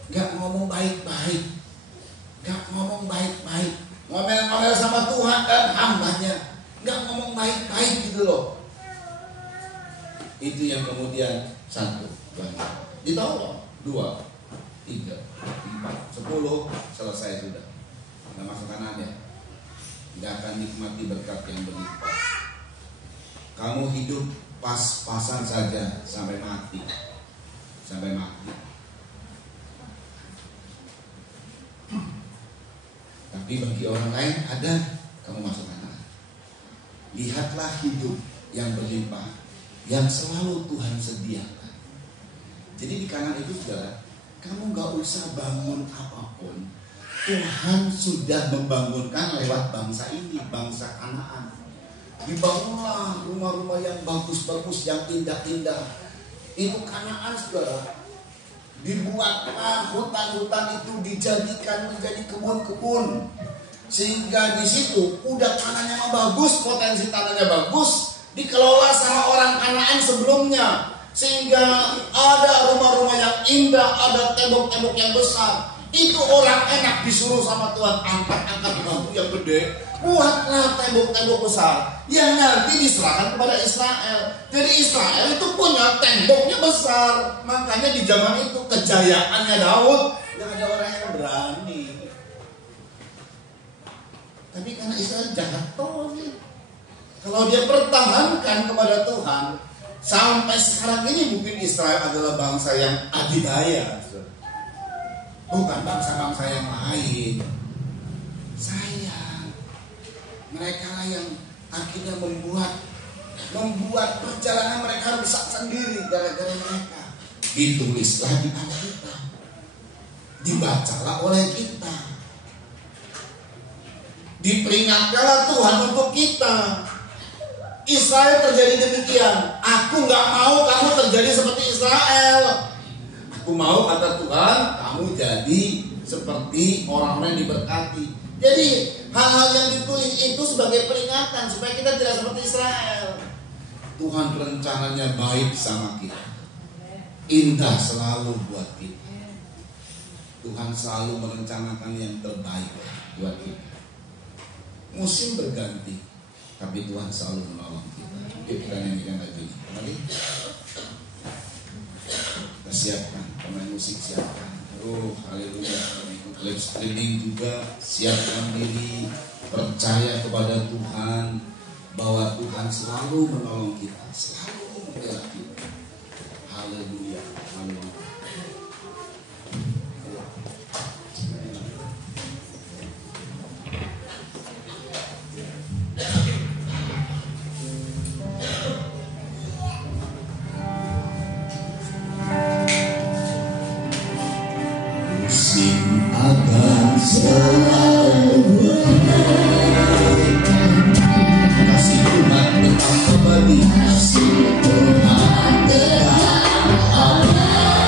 Gak ngomong baik-baik, ngomel-ngomel sama Tuhan dan hambanya, gak ngomong baik-baik gitu loh. Itu yang kemudian satu, ditolong. 2, 3, 4, 10, selesai sudah. Nggak masuk kanan ya. Nggak akan nikmati berkat yang berlimpah. Kamu hidup pas-pasan saja sampai mati. Sampai mati. Tapi bagi orang lain ada, kamu masuk kanan. Lihatlah hidup yang berlimpah, yang selalu Tuhan sediakan. Jadi di kanan itu saudara, kamu gak usah bangun apapun. Tuhan sudah membangunkan lewat bangsa ini, bangsa Kanaan. Dibangunlah rumah-rumah yang bagus-bagus, yang indah-indah. Itu Kanaan saudara. Dibuatlah hutan-hutan itu dijadikan menjadi kebun-kebun. Sehingga di situ udah tanahnya bagus, potensi tanahnya bagus, dikelola sama orang Kanaan sebelumnya. Sehingga ada rumah-rumah yang indah, ada tembok-tembok yang besar. Itu orang enak disuruh sama Tuhan, angkat-angkat batu yang gede, buatlah tembok-tembok besar yang nanti diserahkan kepada Israel. Jadi Israel itu punya temboknya besar. Makanya di zaman itu kejayaannya Daud, gak ada orang yang berani. Tapi karena Israel jahat nih. Kalau dia pertahankan kepada Tuhan, sampai sekarang ini mungkin Israel adalah bangsa yang adidaya. Bukan bangsa-bangsa yang lain. Sayang, mereka lah yang akhirnya membuat perjalanan mereka rusak sendiri gara-gara mereka. Ditulislah di Alkitab, dibacalah oleh kita, diperingatkanlah Tuhan untuk kita. Israel terjadi demikian. Aku gak mau kamu terjadi seperti Israel. Aku mau, kata Tuhan, kamu jadi seperti orang-orang yang diberkati. Jadi hal-hal yang ditulis itu sebagai peringatan supaya kita tidak seperti Israel. Tuhan rencananya baik sama kita, indah selalu buat kita. Tuhan selalu merencanakan yang terbaik buat kita. Musim berganti, tapi Tuhan selalu menolong kita. Yuk kita nyanyikan lagi. Kembali. Kita siapkan, pemain musik siapkan. Oh, haleluya. Ikut live streaming juga, siapkan diri, percaya kepada Tuhan bahwa Tuhan selalu menolong kita, selalu membela kita. Haleluya. Haleluya. Kasih Tuhan tetap abadi. Kasih Tuhan tetap abadi.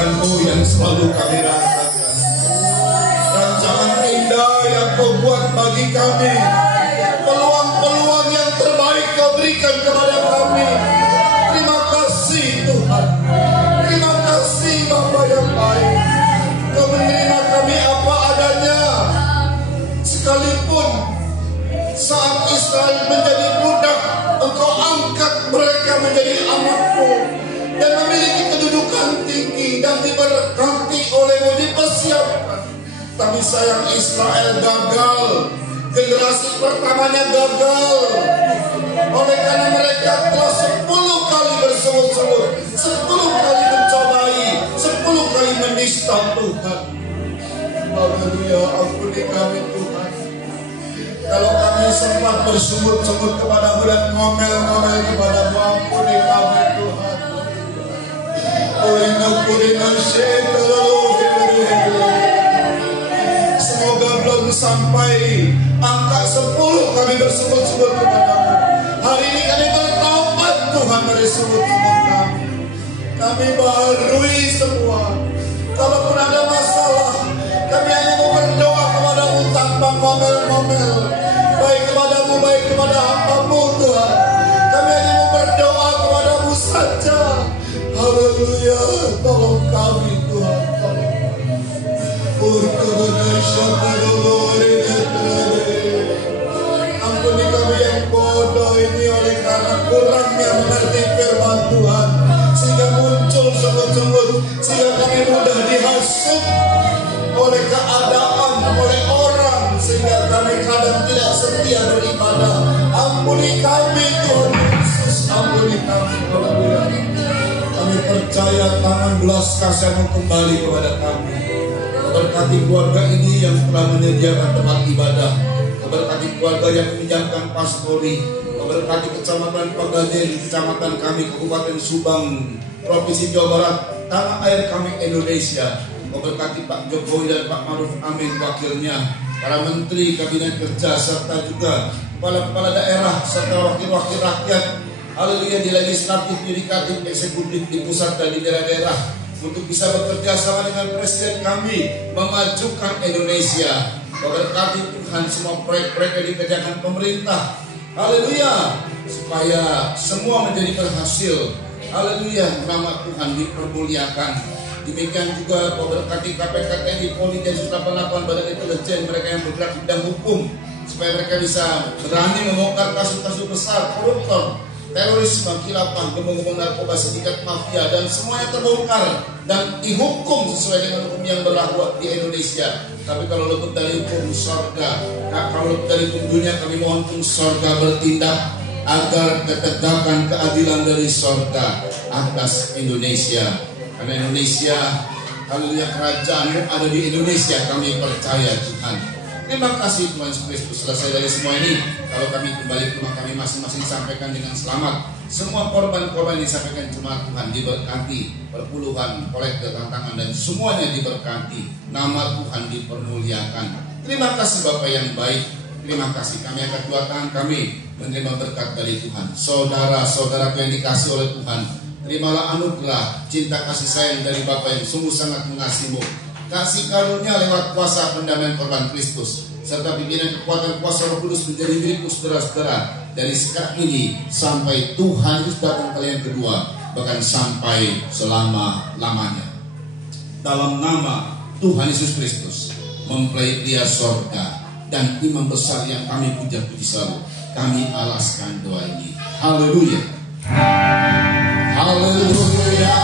rancangan-rancangan-Mu yang selalu kami rasakan. Rancangan indah yang Kau buat bagi kami. Peluang-peluang yang terbaik Kau berikan kepada kami. Terima kasih Tuhan. Terima kasih Bapa yang baik. Kau menerima kami apa adanya. Sekalipun saat Israel menjadi budak, Engkau angkat mereka menjadi anak-Mu dan memiliki kedudukan tinggi dan diberkati oleh-Mu, dipersiapkan. Tapi sayang, Israel gagal. Generasi pertamanya gagal. Oleh karena mereka telah 10 kali bersungut-sungut, 10 kali mencobai, 10 kali menista Tuhan. Haleluya, ampuni kami Tuhan. Kalau kami sempat bersungut-sungut kepada-Mu dan ngomel-ngomel kepada-Mu, ampuni kami Tuhan. Semoga belum sampai angka 10 kami bersungut-sungut kepada-Mu. Hari ini kami bertobat Tuhan dari sungut-sungut kami. Kami baharui semua. Kalaupun ada masalah, kami hanya mau berdoa kepada-Mu tanpa ngomel-ngomel. Baik kepada-Mu, baik kepada hamba-Mu Tuhan. Kami hanya mau berdoa kepada-Mu saja. Haleluya, tolong kami Tuhan, tolong. Ampuni kami yang bodoh ini oleh karena kurangnya mengerti firman Tuhan, sehingga muncul sungut-sungut, sehingga kami mudah dihasut oleh keadaan, oleh orang, sehingga kami kadang tidak setia beribadah. Ampuni kami Tuhan Yesus, ampuni kami. Haleluya. Kami percaya tangan belas kasih-Mu kembali kepada kami. Berkati keluarga ini yang telah menyediakan tempat ibadah. Berkati keluarga yang meminjamkan pastori. Berkati kecamatan Pagaden, kecamatan kami Kabupaten Subang, Provinsi Jawa Barat, tanah air kami Indonesia. Berkati Pak Jokowi dan Pak Maruf Amin wakilnya, para menteri kabinet kerja, serta juga kepala-kepala daerah serta wakil-wakil rakyat. Haleluya, di legislatif, yudikatif, eksekutif, di pusat dan di daerah-daerah, untuk bisa bekerja sama dengan presiden kami memajukan Indonesia. Berkati Tuhan semua proyek-proyek yang dikerjakan pemerintah. Haleluya, supaya semua menjadi berhasil. Haleluya, nama Tuhan dipermuliakan. Demikian juga berkati KPK, TNI, Polri, Densus 88, Badan Intelijen, mereka yang bergerak di bidang hukum, supaya mereka bisa berani membongkar kasus-kasus besar, koruptor, terorisme, khilafah, gembong-gembong narkoba, sindikat mafia, dan semuanya terbongkar dan dihukum sesuai dengan hukum yang berlaku di Indonesia. Tapi kalau luput dari hukum sorga, kalau luput dari hukum dunia, kami mohon pun sorga bertindak agar ketegakan keadilan dari sorga atas Indonesia. Karena Indonesia, haleluya, kerajaan-Mu ada di Indonesia, kami percaya Tuhan. Terima kasih Tuhan Yesus Kristus. Selesai dari semua ini, kalau kami kembali ke rumah kami masing-masing, sampaikan dengan selamat. Semua korban-korban yang disampaikan jemaat Tuhan diberkati, perpuluhan, kolektor, tantangan, dan semuanya diberkati. Nama Tuhan dipermuliakan. Terima kasih Bapak yang baik. Terima kasih, kami angkat dua tangan kami menerima berkat dari Tuhan. Saudara-saudara yang dikasih oleh Tuhan, terimalah anugerah, cinta kasih sayang dari Bapa yang sungguh sangat mengasihi-Mu. Kasih karunia lewat kuasa pendamaian korban Kristus, serta pimpinan kekuatan kuasa Roh Kudus menjadi milikku saudara-saudara dari sekarang ini sampai Tuhan Yesus datang kali yang kedua, bahkan sampai selama-lamanya. Dalam nama Tuhan Yesus Kristus, mempelai pria sorga dan imam besar yang kami puja-puji selalu, kami alaskan doa ini. Haleluya. Haleluya.